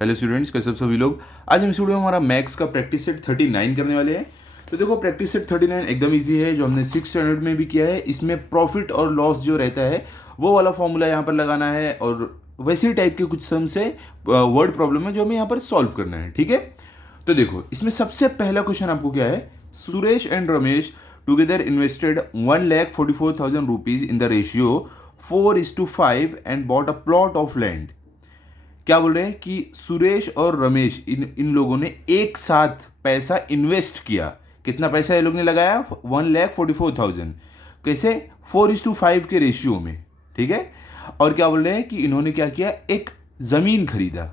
Hello students, कैसे सब सभी लोग। आज हम इस वीडियो में हमारा मैथ्स का प्रैक्टिस सेट 39 करने वाले हैं। तो देखो, प्रैक्टिस सेट 39 एकदम इजी है, जो हमने 6 स्टैंडर्ड में भी किया है। इसमें प्रॉफिट और लॉस जो रहता है वो वाला फॉर्मूला यहाँ पर लगाना है, और वैसे टाइप के कुछ सम से वर्ड प्रॉब्लम है जो हमें यहाँ पर सॉल्व करना है। ठीक है, तो देखो इसमें सबसे पहला क्वेश्चन आपको क्या है। Suresh and Ramesh together invested 1,44,000 rupees in the ratio 4:5 and bought a plot of land. क्या बोल रहे हैं कि सुरेश और रमेश इन लोगों ने एक साथ पैसा इन्वेस्ट किया। कितना पैसा ये लोग ने लगाया? 1,44,000। कैसे? 4:5 के रेशियो में। ठीक है, और क्या बोल रहे हैं कि इन्होंने क्या किया, एक जमीन खरीदा।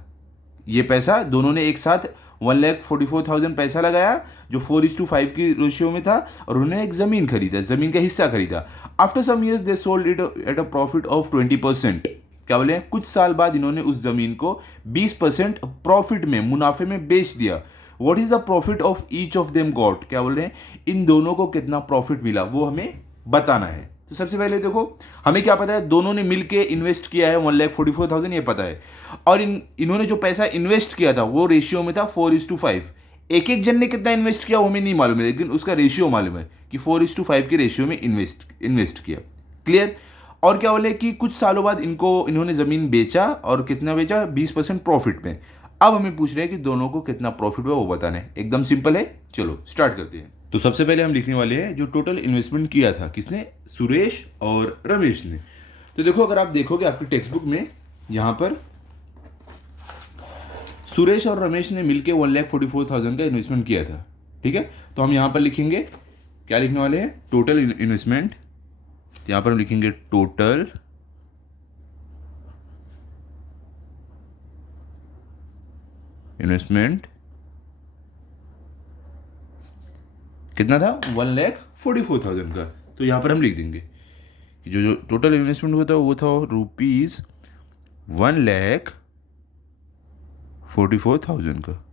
ये पैसा दोनों ने एक साथ 1,44,000 पैसा लगाया जो 4:5 की रेशियो में था, और उन्होंने एक जमीन खरीदा, जमीन का हिस्सा खरीदा। After some years they sold it at a profit of 20%। क्या बोले, कुछ साल बाद इन्होंने उस जमीन को 20% प्रॉफिट में, मुनाफे में बेच दिया। What is the profit of each of them got. क्या बोल रहे हैं, इन दोनों को कितना प्रॉफिट मिला वो हमें बताना है। तो सबसे पहले देखो, हमें क्या पता है, दोनों ने मिलके इन्वेस्ट किया है 1,44,000, ये पता है। और इन्होंने जो पैसा इन्वेस्ट किया था वो रेशियो में था 4:5। एक एक जन ने कितना इन्वेस्ट किया वो हमें नहीं मालूम है, लेकिन उसका रेशियो मालूम है कि 4:5 के रेशियो में इन्वेस्ट किया। क्लियर। और क्या बोले कि कुछ सालों बाद इन्होंने जमीन बेचा, और कितना बेचा? 20% प्रॉफिट में। अब हमें पूछ रहे हैं कि दोनों को कितना प्रॉफिट हुआ वो बताना है। एकदम सिंपल है, चलो स्टार्ट करते हैं। तो सबसे पहले हम लिखने वाले हैं जो टोटल इन्वेस्टमेंट किया था, किसने? सुरेश और रमेश ने। तो देखो, अगर आप देखोगे आपकी टेक्स्ट बुक में, यहां पर सुरेश और रमेश ने मिलकर 1,44,000 का इन्वेस्टमेंट किया था। ठीक है, तो हम यहां पर लिखेंगे, क्या लिखने वाले हैं? Total investment. यहां पर हम लिखेंगे टोटल इन्वेस्टमेंट। कितना था? 1,44,000 का। तो यहां पर हम लिख देंगे कि जो जो टोटल इन्वेस्टमेंट हुआ था वो था ₹1,44,000 का।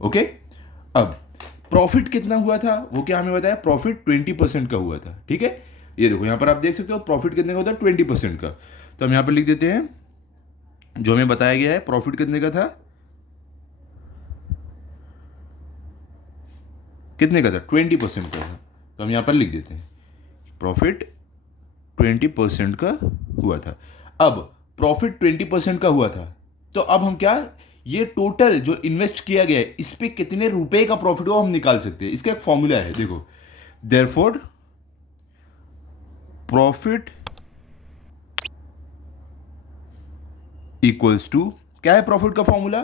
ओके, अब प्रॉफिट कितना हुआ था वो क्या हमें बताया? प्रॉफिट 20% का हुआ था। ठीक है, ये देखो यहां पर आप देख सकते हो प्रॉफिट कितने का होता है? 20% का। तो हम यहां पर लिख देते हैं जो हमें बताया गया है प्रॉफिट कितने का था, कितने का था? 20% का था। तो हम यहां पर लिख देते हैं प्रॉफिट 20% का हुआ था। अब प्रॉफिट 20% का हुआ था, तो अब हम क्या, ये टोटल जो इन्वेस्ट किया गया है इस पे कितने रुपए का प्रॉफिट हुआ हम निकाल सकते हैं। इसका एक फॉर्मूला है, देखो। देयरफॉर प्रॉफिट इक्वल्स टू, क्या है प्रॉफिट का formula?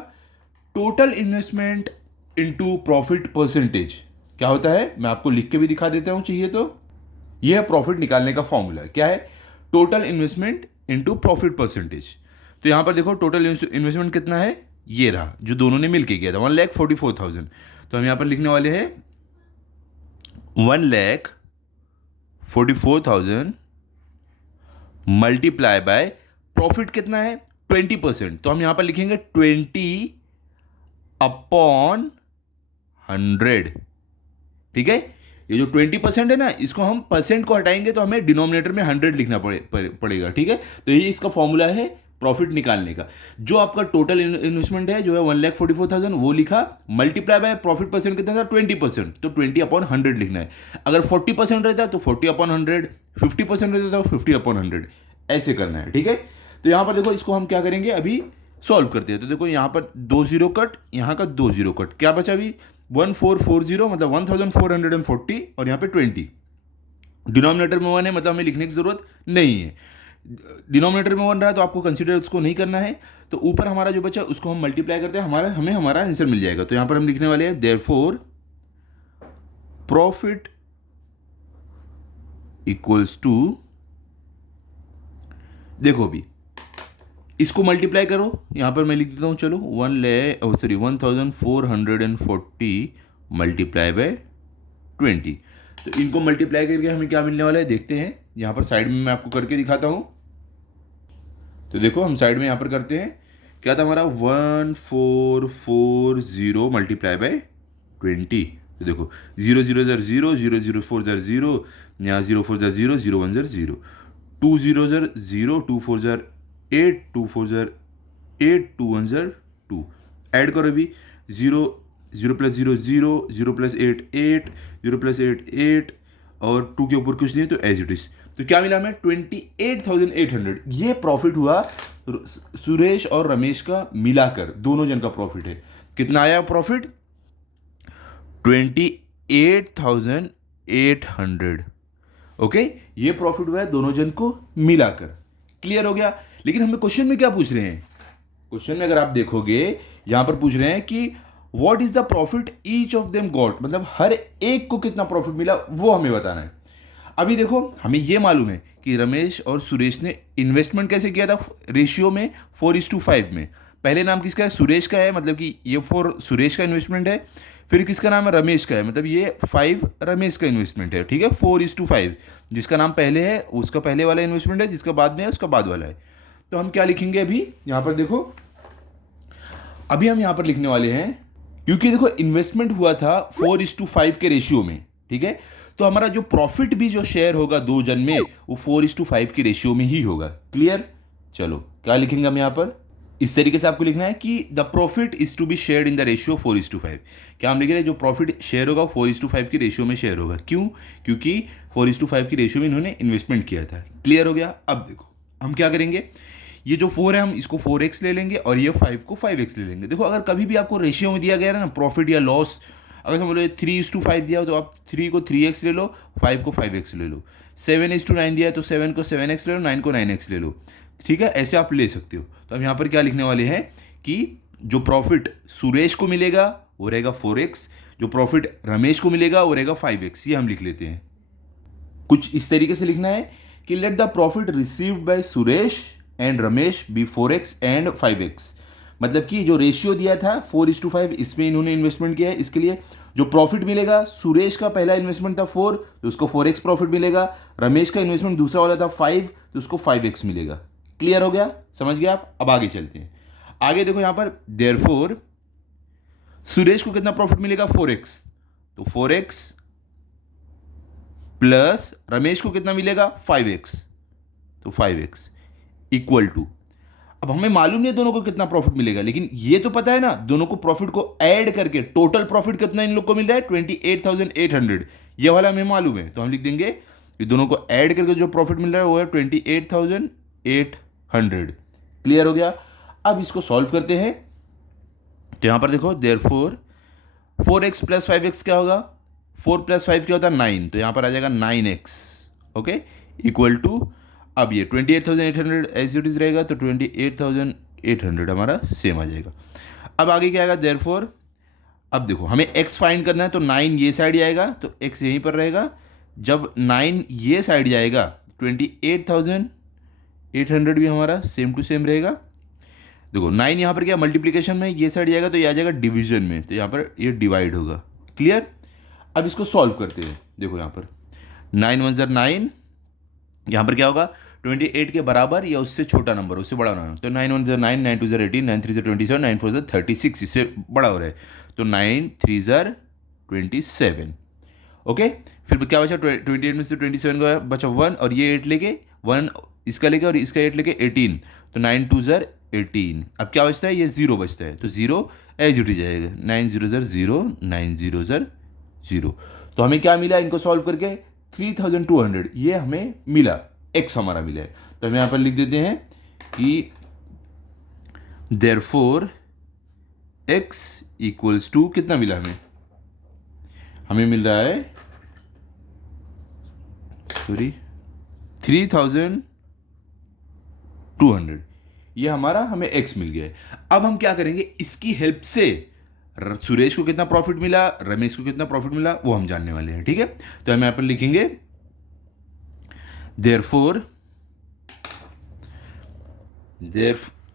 Total investment into profit percentage. क्या होता है, मैं आपको लिख के भी दिखा देता हूं चाहिए तो। यह प्रॉफिट निकालने का फॉर्मूला क्या है? Total investment into profit percentage. तो यहां पर देखो टोटल इन्वेस्टमेंट कितना है, ये रहा जो दोनों ने मिलके किया था 1,44,000। तो हम यहां पर लिखने वाले हैं 1,44,000 मल्टीप्लाई बाय प्रॉफिट कितना है? 20%। तो हम यहां पर लिखेंगे 20/100। ठीक है, ये जो 20% है ना, इसको हम परसेंट को हटाएंगे तो हमें डिनोमिनेटर में 100 लिखना पड़ेगा। ठीक है, तो ये इसका फॉर्मूला है प्रॉफिट निकालने का। जो आपका टोटल इन्वेस्टमेंट है जो है 1,44,000 वो लिखा, मल्टीप्लाई बाय प्रॉफिट परसेंट कितना था? 20%। तो 20/100 लिखना है। अगर 40% रहता तो 40/100, 50% रहता तो 50/100, ऐसे करना है। ठीक है, तो यहां पर देखो इसको हम क्या करेंगे, अभी सॉल्व करते हैं। तो देखो यहां पर 2 जीरो कट, यहां का 2 जीरो कट, क्या बचा अभी? 1,440 मतलब 1,440, और यहाँ पे 20। डिनोमिनेटर में 1 है, मतलब हमें लिखने की जरूरत नहीं है। डिनोमिनेटर में 1 रहा है तो आपको कंसीडर उसको नहीं करना है। तो ऊपर हमारा जो बचा उसको हम मल्टीप्लाई करते हैं, हमें हमारा आंसर मिल जाएगा। तो यहां पर हम लिखने वाले हैं देयरफॉर प्रॉफिट इक्वल्स टू, देखो अभी इसको मल्टीप्लाई करो, यहां पर मैं लिख देता हूं, चलो 1,440 मल्टीप्लाई बाय 20। तो इनको मल्टीप्लाई करके हमें क्या मिलने वाला है देखते हैं। यहां पर साइड में मैं आपको करके दिखाता हूं। तो देखो हम साइड में यहां पर करते हैं, क्या था हमारा? 1,440 मल्टीप्लाई बाय 20। तो देखो 0 0 0 0 0 0 4 0, यहाँ 0 4 0 0 1 0, 2 0 0 2 4 8, 2 4 8 2 1 ज़र 2, ऐड करो अभी, 0 0 प्लस 0 0, 0 प्लस 8 8, 0 प्लस 8 8, और 2 के ऊपर कुछ नहीं है तो एज इट इज। तो क्या मिला हमें 28,800। ये प्रॉफिट हुआ सुरेश और रमेश का मिलाकर, दोनों जन का प्रॉफिट है। कितना आया प्रॉफिट? 28,800। ओके, ये प्रॉफिट हुआ है दोनों जन को मिलाकर। क्लियर हो गया? लेकिन हमें क्वेश्चन में क्या पूछ रहे हैं? क्वेश्चन में अगर आप देखोगे यहां पर पूछ रहे हैं कि what is the profit each of them got, मतलब हर एक को कितना प्रॉफिट मिला वो हमें बताना है। अभी देखो हमें ये मालूम है कि रमेश और सुरेश ने इन्वेस्टमेंट कैसे किया था, रेशियो में 4:5 में। पहले नाम किसका है? सुरेश का है, मतलब कि ये 4 सुरेश का इन्वेस्टमेंट है। फिर किसका नाम है? रमेश का है, मतलब ये 5 रमेश का इन्वेस्टमेंट है। ठीक है, 4:5। जिसका नाम पहले है उसका पहले वाला इन्वेस्टमेंट है, जिसका बाद में है उसका बाद वाला है। तो हम क्या लिखेंगे अभी यहाँ पर देखो, अभी हम यहाँ पर लिखने वाले हैं, क्योंकि देखो इन्वेस्टमेंट हुआ था 4:5 के रेशियो में। ठीक है, तो हमारा जो प्रॉफिट भी जो शेयर होगा दो जन में वो 4:5 के रेशियो में ही होगा। क्लियर? चलो क्या लिखेंगे हम यहाँ पर, इस तरीके से आपको लिखना है कि the profit is to be shared in the ratio 4:5। क्या हम लिख रहे हैं? जो प्रॉफिट शेयर होगा 4:5 की रेशियो में शेयर होगा। क्यों? क्योंकि 4:5 की रेशियो में इन्होंने इन्वेस्टमेंट किया था। क्लियर हो गया? अब देखो हम क्या करेंगे, ये जो 4 है हम इसको 4x ले लेंगे और ये 5 को 5x ले लेंगे। देखो अगर कभी भी आपको रेशियो में दिया गया है ना प्रॉफिट या लॉस, अगर हम बोले 3:5 दिया हो तो आप 3 को 3x ले लो, 5 को 5x ले लो। 7:9 दिया है तो 7 को 7x ले लो, 9 को 9x ले लो। ठीक है, ऐसे आप ले सकते हो। तो हम यहाँ पर क्या लिखने वाले हैं कि जो प्रॉफिट सुरेश को मिलेगा वो रहेगा 4x, जो प्रॉफिट रमेश को मिलेगा वो रहेगा 5x। ये हम लिख लेते हैं। कुछ इस तरीके से लिखना है कि let the profit received by Suresh and Ramesh be 4x and 5x। मतलब कि जो रेशियो दिया था 4:5, इसमें इन्होंने इन्वेस्टमेंट किया है, इसके लिए जो प्रॉफिट मिलेगा, सुरेश का पहला इन्वेस्टमेंट था 4 तो उसको 4x प्रॉफिट मिलेगा, रमेश का इन्वेस्टमेंट दूसरा वाला था 5 तो उसको 5x मिलेगा। क्लियर हो गया? समझ गया आप? अब आगे चलते हैं। आगे देखो यहां पर देयरफॉर सुरेश को कितना प्रॉफिट मिलेगा? 4x, तो 4x प्लस रमेश को कितना मिलेगा? 5x, तो 5x इक्वल टू, अब हमें मालूम नहीं है दोनों को कितना प्रॉफिट मिलेगा, लेकिन ये तो पता है ना दोनों को प्रॉफिट को ऐड करके टोटल प्रॉफिट कितना इन लोग को मिल रहा है 28,800। ये वाला हमें मालूम है, तो हम लिख देंगे कि दोनों को ऐड करके जो प्रॉफिट मिल रहा है वो है 28,800। क्लियर हो गया? अब इसको सॉल्व करते हैं। तो यहां पर देखो देयरफॉर 4x प्लस 5x क्या होगा? 4 प्लस 5 क्या होता है? 9, तो यहां पर आ जाएगा 9x। ओके, इक्वल टू, अब ये 28,800 एज इट इज रहेगा, तो 28,800 हमारा सेम आ जाएगा। अब आगे क्या आएगा? देयरफॉर अब देखो हमें x फाइंड करना है, तो 9 ये साइड जाएगा तो x यहीं पर रहेगा। जब 9 ये साइड जाएगा 28,800 भी हमारा सेम टू सेम रहेगा। देखो 9 यहाँ पर क्या मल्टीप्लीकेशन में, ये साइड जाएगा तो ये आ जाएगा डिवीजन में, तो यहाँ पर ये डिवाइड होगा। क्लियर? अब इसको सॉल्व करते हैं। देखो यहाँ पर 9 1 9, यहाँ पर क्या होगा? 28 के बराबर या उससे छोटा नंबर, उससे बड़ा नंबर, तो 9 1 9, 9 2 18, 9 3 27, 9 4 36, इससे बड़ा हो रहा है, तो 9 3 27। ओके, फिर क्या बचा? 28 में से 27 का बचा 1 और ये 8 लेके 1 इसका लेके और इसका 8 लेके 18, तो 9 2 18। अब क्या बचता है? ये 0 बचता है, तो 0 एज इट इज जाएगा, 9 0 0, 9 0 0। तो हमें क्या मिला इनको सॉल्व करके? 3,200 ये हमें मिला, x हमारा मिला है। तो हम यहाँ पर लिख देते हैं कि देयरफॉर x इक्वल्स टू कितना मिला हमें मिल रहा है 3,200। ये हमारा हमें x मिल गया है। अब हम क्या करेंगे, इसकी हेल्प से सुरेश को कितना प्रॉफिट मिला, रमेश को कितना प्रॉफिट मिला वो हम जानने वाले हैं। ठीक है, तो हम यहां पर लिखेंगे देयरफॉर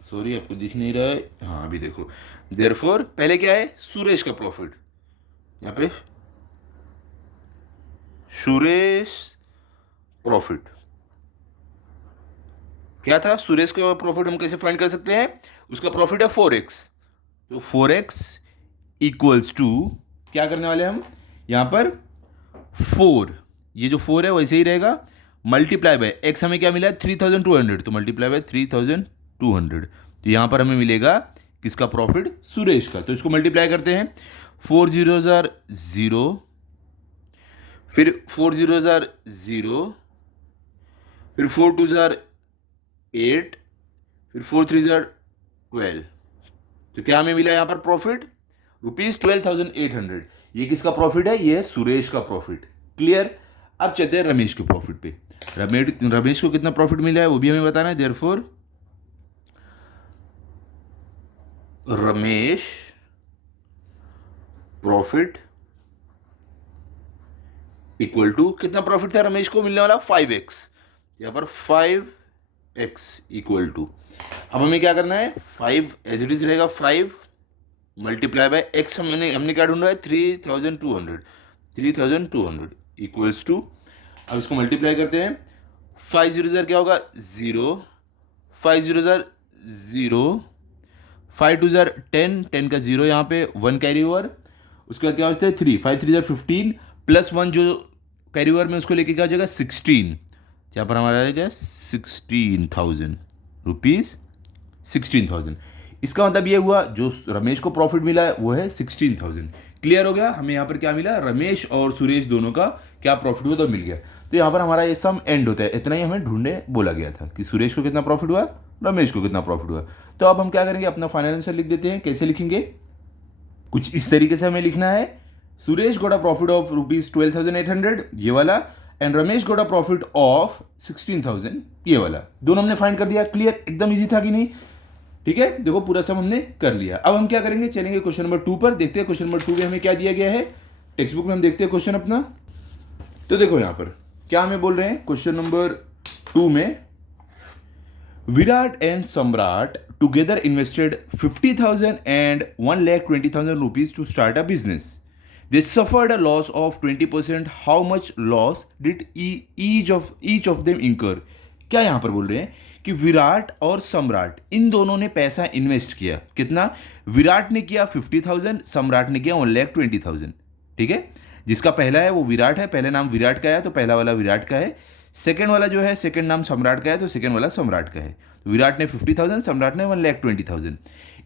सॉरी आपको दिख नहीं रहा है, हाँ अभी देखो, देयरफॉर पहले क्या है? सुरेश का प्रॉफिट, यहां पे सुरेश प्रॉफिट क्या था? सुरेश का प्रॉफिट हम कैसे फाइंड कर सकते हैं? उसका प्रॉफिट है 4x, तो 4x इक्वल्स टू क्या करने वाले हम यहां पर 4, ये जो 4 है वैसे ही रहेगा, मल्टीप्लाई बाय x हमें क्या मिला है? 3,200, तो मल्टीप्लाई बाय 3,200, तो यहाँ पर हमें मिलेगा किसका प्रॉफिट? सुरेश का। तो इसको मल्टीप्लाई करते हैं, 4 zeros are 0, फिर 4 zeros are 0, फिर 4 twos are 8, फिर 4 threes are 12। तो क्या हमें मिला यहाँ पर प्रॉफिट? ₹12,800। ये किसका प्रॉफिट है? ये है सुरेश का प्रॉफिट। क्लियर? अब चलते हैं रमेश के प्रॉफिट पे। रमेश को कितना प्रॉफिट मिला है वो भी हमें बताना है। Therefore Ramesh profit equal to, कितना प्रॉफिट था रमेश को मिलने वाला? 5x। यहां पर 5x इक्वल टू, अब हमें क्या करना है? 5 एज इट इज रहेगा, 5 मल्टीप्लाई बाय x। हमने क्या ढूंढा है? 3200 इक्वल्स टू, अब इसको मल्टीप्लाई करते हैं। 5 zeros क्या होगा? 0, 5 zeros 0, 5 twos 10, 10 का 0 यहाँ पे 1 कैरी ओवर, उसके बाद क्या होता है? 3, 5 3 15 प्लस 1 जो कैरी ओवर में उसको लेके क्या हो जाएगा? 16। यहाँ पर हमारा आ जाएगा 16,000 रुपीज़, 16,000। इसका मतलब ये हुआ जो रमेश को प्रॉफिट मिला है वो है 16,000। क्लियर हो गया? हमें यहाँ पर क्या मिला? रमेश और सुरेश दोनों का क्या प्रॉफिट हुआ तो मिल गया। तो यहाँ पर हमारा ये सम एंड होता है। इतना ही हमें ढूंढने बोला गया था कि सुरेश को कितना प्रॉफिट हुआ, रमेश को कितना प्रॉफिट हुआ। तो अब हम क्या करेंगे? अपना फाइनल आंसर लिख देते हैं। कैसे लिखेंगे? कुछ इस तरीके से हमें लिखना है, Suresh got a profit of ₹12,800 ये वाला, and Ramesh got a profit of 16,000 ये वाला। दोनों हमने फाइंड कर दिया। क्लियर? एकदम इजी था कि नहीं? ठीक है, देखो पूरा सम हमने कर लिया। अब हम क्या करेंगे? चलेंगे क्वेश्चन नंबर 2 पर। देखते हैं क्वेश्चन नंबर 2 में हमें क्या दिया गया है। टेक्स्ट बुक में हम देखते हैं क्वेश्चन अपना। तो देखो यहाँ पर क्या हमें बोल रहे हैं क्वेश्चन नंबर 2 में, विराट एंड सम्राट together invested 50,000 and 1,20,000 rupees to start a business. They suffered a loss of 20%. How much loss did each of them incur? क्या यहाँ पर बोल रहे हैं कि विराट और सम्राट इन दोनों ने पैसा इन्वेस्ट किया। कितना? विराट ने किया 50,000, सम्राट ने किया 1,20,000। ठीक है, जिसका पहला है वो विराट है, पहले नाम विराट का है तो पहला वाला विराट का है। सेकंड वाला जो है सेकंड नाम सम्राट का है तो सेकंड वाला सम्राट का है। तो विराट ने 50,000, सम्राट ने 1,20,000।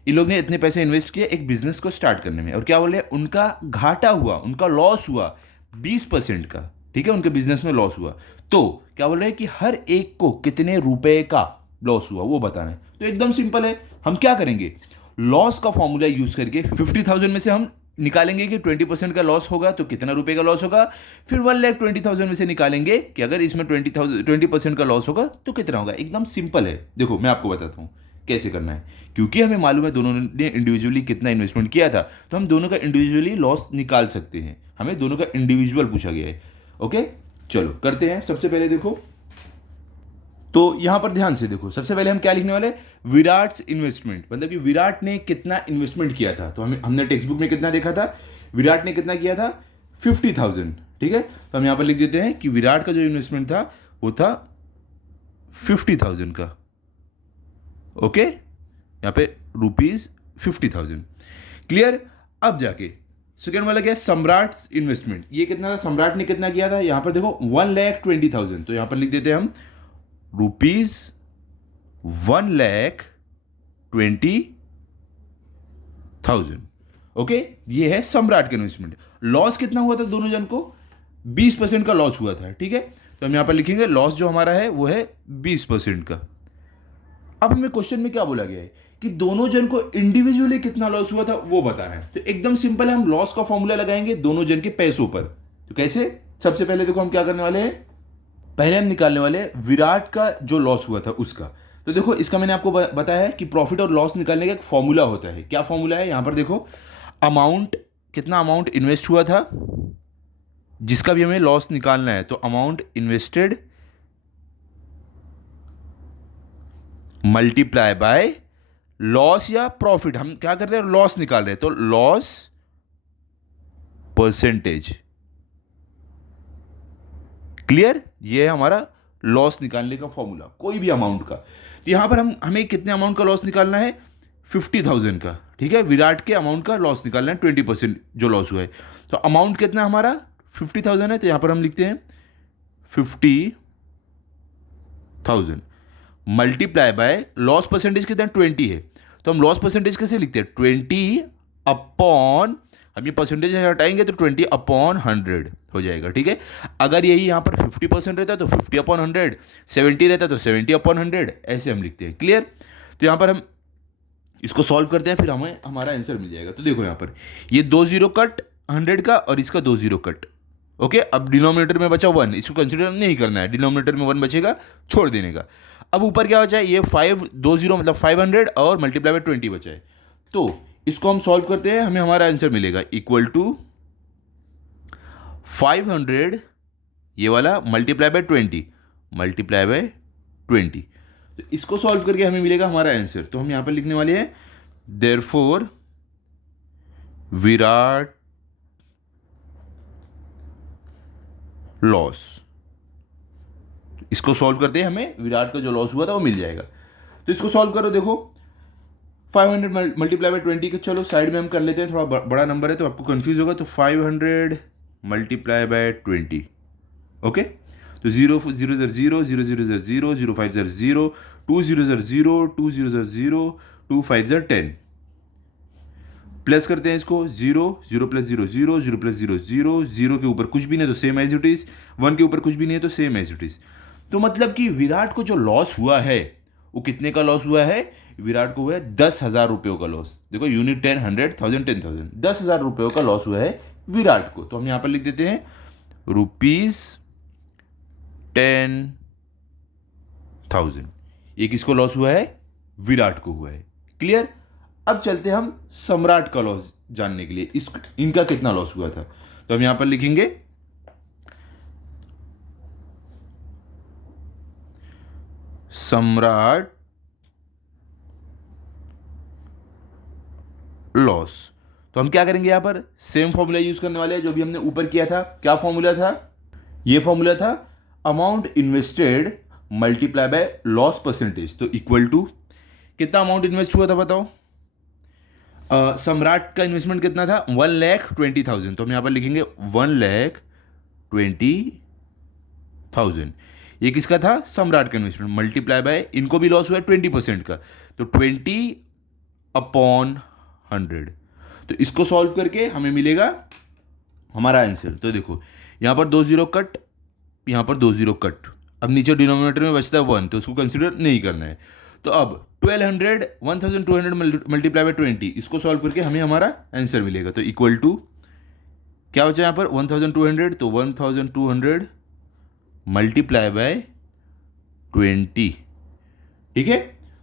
इन लोग ने इतने पैसे इन्वेस्ट किए एक बिजनेस को स्टार्ट करने में, और क्या बोले? उनका घाटा हुआ, उनका लॉस हुआ 20% का। ठीक है, उनके बिजनेस में लॉस हुआ। तो क्या बोल रहे हैं कि हर एक को कितने रुपए का लॉस हुआ वो बताना है। तो एकदम सिंपल है, हम क्या करेंगे? लॉस का फॉर्मूला यूज करके 50,000 में से हम निकालेंगे कि 20% का लॉस होगा तो कितना रुपए का लॉस होगा, फिर 1,20,000 में से निकालेंगे कि अगर इसमें 20% का लॉस होगा तो कितना होगा। एकदम सिंपल है। देखो मैं आपको बताता हूँ कैसे करना है, क्योंकि हमें मालूम है दोनों ने इंडिविजुअली कितना इन्वेस्टमेंट किया था, तो हम दोनों का इंडिविजुअली लॉस निकाल सकते हैं। हमें दोनों का इंडिविजुअल पूछा गया है। ओके, चलो करते हैं। सबसे पहले देखो, तो यहां पर ध्यान से देखो, सबसे पहले हम क्या लिखने वाले? विराट्स इन्वेस्टमेंट, मतलब कि विराट ने कितना इन्वेस्टमेंट किया था। तो हमने टेक्स्ट बुक में कितना देखा था? विराट ने कितना किया था? 50,000। ठीक है, तो हम यहां पर लिख देते हैं कि विराट का जो इन्वेस्टमेंट था वो था 50,000 का। ओके, यहां पे ₹50,000। क्लियर? अब जाके सेकेंड वाला क्या है? सम्राट इन्वेस्टमेंट। ये कितना था? सम्राट ने कितना किया था? यहां पर देखो 1,20,000। तो यहां पर लिख देते हैं हम ₹1,20,000। ओके, ये है सम्राट का इन्वेस्टमेंट। लॉस कितना हुआ था दोनों जन को? 20% का लॉस हुआ था। ठीक है, तो हम यहां पर लिखेंगे लॉस जो हमारा है वो है 20% का। अब हमें क्वेश्चन में क्या बोला गया है कि दोनों जन को इंडिविजुअली कितना लॉस हुआ था वो बताना है। तो एकदम सिंपल है, हम लॉस का फॉर्मूला लगाएंगे दोनों जन के पैसों पर। तो कैसे? सबसे पहले देखो हम क्या करने वाले हैं, पहले हम निकालने वाले विराट का जो लॉस हुआ था उसका। तो देखो इसका मैंने आपको बताया है कि प्रॉफिट और लॉस निकालने का एक फॉर्मूला होता है। क्या फॉर्मूला है? यहां पर देखो, अमाउंट, कितना अमाउंट इन्वेस्ट हुआ था जिसका भी हमें लॉस निकालना है, तो amount invested multiply by loss या प्रॉफिट। हम क्या कर रहे हैं? लॉस निकाल रहे हैं, तो लॉस परसेंटेज। क्लियर? ये है हमारा लॉस निकालने का फॉर्मूला कोई भी अमाउंट का। तो यहां पर हमें कितने अमाउंट का लॉस निकालना है? 50,000 का। ठीक है, विराट के अमाउंट का लॉस निकालना है, 20% जो लॉस हुआ है। तो अमाउंट कितना हमारा? 50,000 है, तो यहां पर हम लिखते हैं 50,000 मल्टीप्लाई बाय लॉस परसेंटेज कितना 20 है, तो हम लॉस परसेंटेज कैसे लिखते हैं 20 अपॉन, हम ये परसेंटेज हटाएंगे तो 20 अपॉन 100 हो जाएगा, ठीक है। अगर यही यहाँ पर 50% रहता है तो 50 अपॉन 100, 70 रहता है तो 70 अपॉन 100, ऐसे हम लिखते हैं, क्लियर। तो यहाँ पर हम इसको सॉल्व करते हैं, फिर हमें हमारा आंसर मिल जाएगा। तो देखो यहाँ पर ये 2 0 कट 100 का और इसका 2 0 कट, ओके। अब डिनोमिनेटर में बचा 1, इसको कंसिडर नहीं करना है, डिनोमिनेटर में 1 बचेगा, छोड़ देने का। अब ऊपर क्या बचा है, ये 5 2 0 मतलब 500 और मल्टीप्लाई बाय 20 बचा है। तो इसको हम सॉल्व करते हैं, हमें हमारा आंसर मिलेगा इक्वल टू 500 ये वाला मल्टीप्लाई बाय 20 मल्टीप्लाई बाय 20। तो इसको सॉल्व करके हमें मिलेगा हमारा आंसर। तो हम यहां पर लिखने वाले हैं देयरफॉर विराट लॉस। इसको सॉल्व करते हैं, हमें विराट का जो लॉस हुआ था वो मिल जाएगा। तो इसको सॉल्व करो, देखो 500 मल्टीप्लाई बाय 20 के, चलो साइड में हम कर लेते हैं, थोड़ा बड़ा नंबर है तो आपको कंफ्यूज होगा। तो 500 मल्टीप्लाई बाय 20, ओके। तो 0 0 0 0 0 0 0 0 5 0 2 0 0 2 0 0 2 5 10, प्लस करते हैं इसको 0 0 प्लस 0 0 0 प्लस 0 0 0 के ऊपर कुछ भी नहीं तो सेम एज इट इज, 1 के ऊपर कुछ भी नहीं है तो सेम एज इट इज। तो मतलब कि विराट को जो लॉस हुआ है वो कितने का लॉस हुआ है, विराट को हुआ है 10,000 रुपयों का लॉस। देखो यूनिट 10 100 1000 10,000 10,000 रुपयों का लॉस हुआ है विराट को। तो हम यहां पर लिख देते हैं ₹10,000। ये किसको लॉस हुआ है, विराट को हुआ है, क्लियर। अब चलते हम सम्राट का लॉस जानने के लिए, इनका कितना लॉस हुआ था। तो हम यहां पर लिखेंगे सम्राट लॉस। तो हम क्या करेंगे, यहां पर सेम फॉर्मूला यूज करने वाले हैं जो भी हमने ऊपर किया था। क्या फॉर्मूला था, ये फॉर्मूला था amount invested multiply by loss percentage. तो इक्वल टू कितना अमाउंट इन्वेस्ट हुआ था बताओ। सम्राट का इन्वेस्टमेंट कितना था, 1,20,000। तो हम यहां पर लिखेंगे 1,20,000। ये किसका था, सम्राट का इन्वेस्टमेंट, मल्टीप्लाई बाय इनको भी लॉस हुआ है 20% का, तो 20 अपॉन 100। तो इसको सॉल्व करके हमें मिलेगा हमारा आंसर। तो देखो यहां पर 2 0 कट, यहां पर 2 0 कट, अब नीचे डिनोमिनेटर में बचता है 1 तो उसको कंसिडर नहीं करना है। तो अब 1200 मल्टीप्लाई बाय 20, इसको सॉल्व करके हमें हमारा आंसर मिलेगा। तो इक्वल टू क्या बचा यहाँ पर 1200, तो 1200 मल्टीप्लाई बाय 20, ठीक है।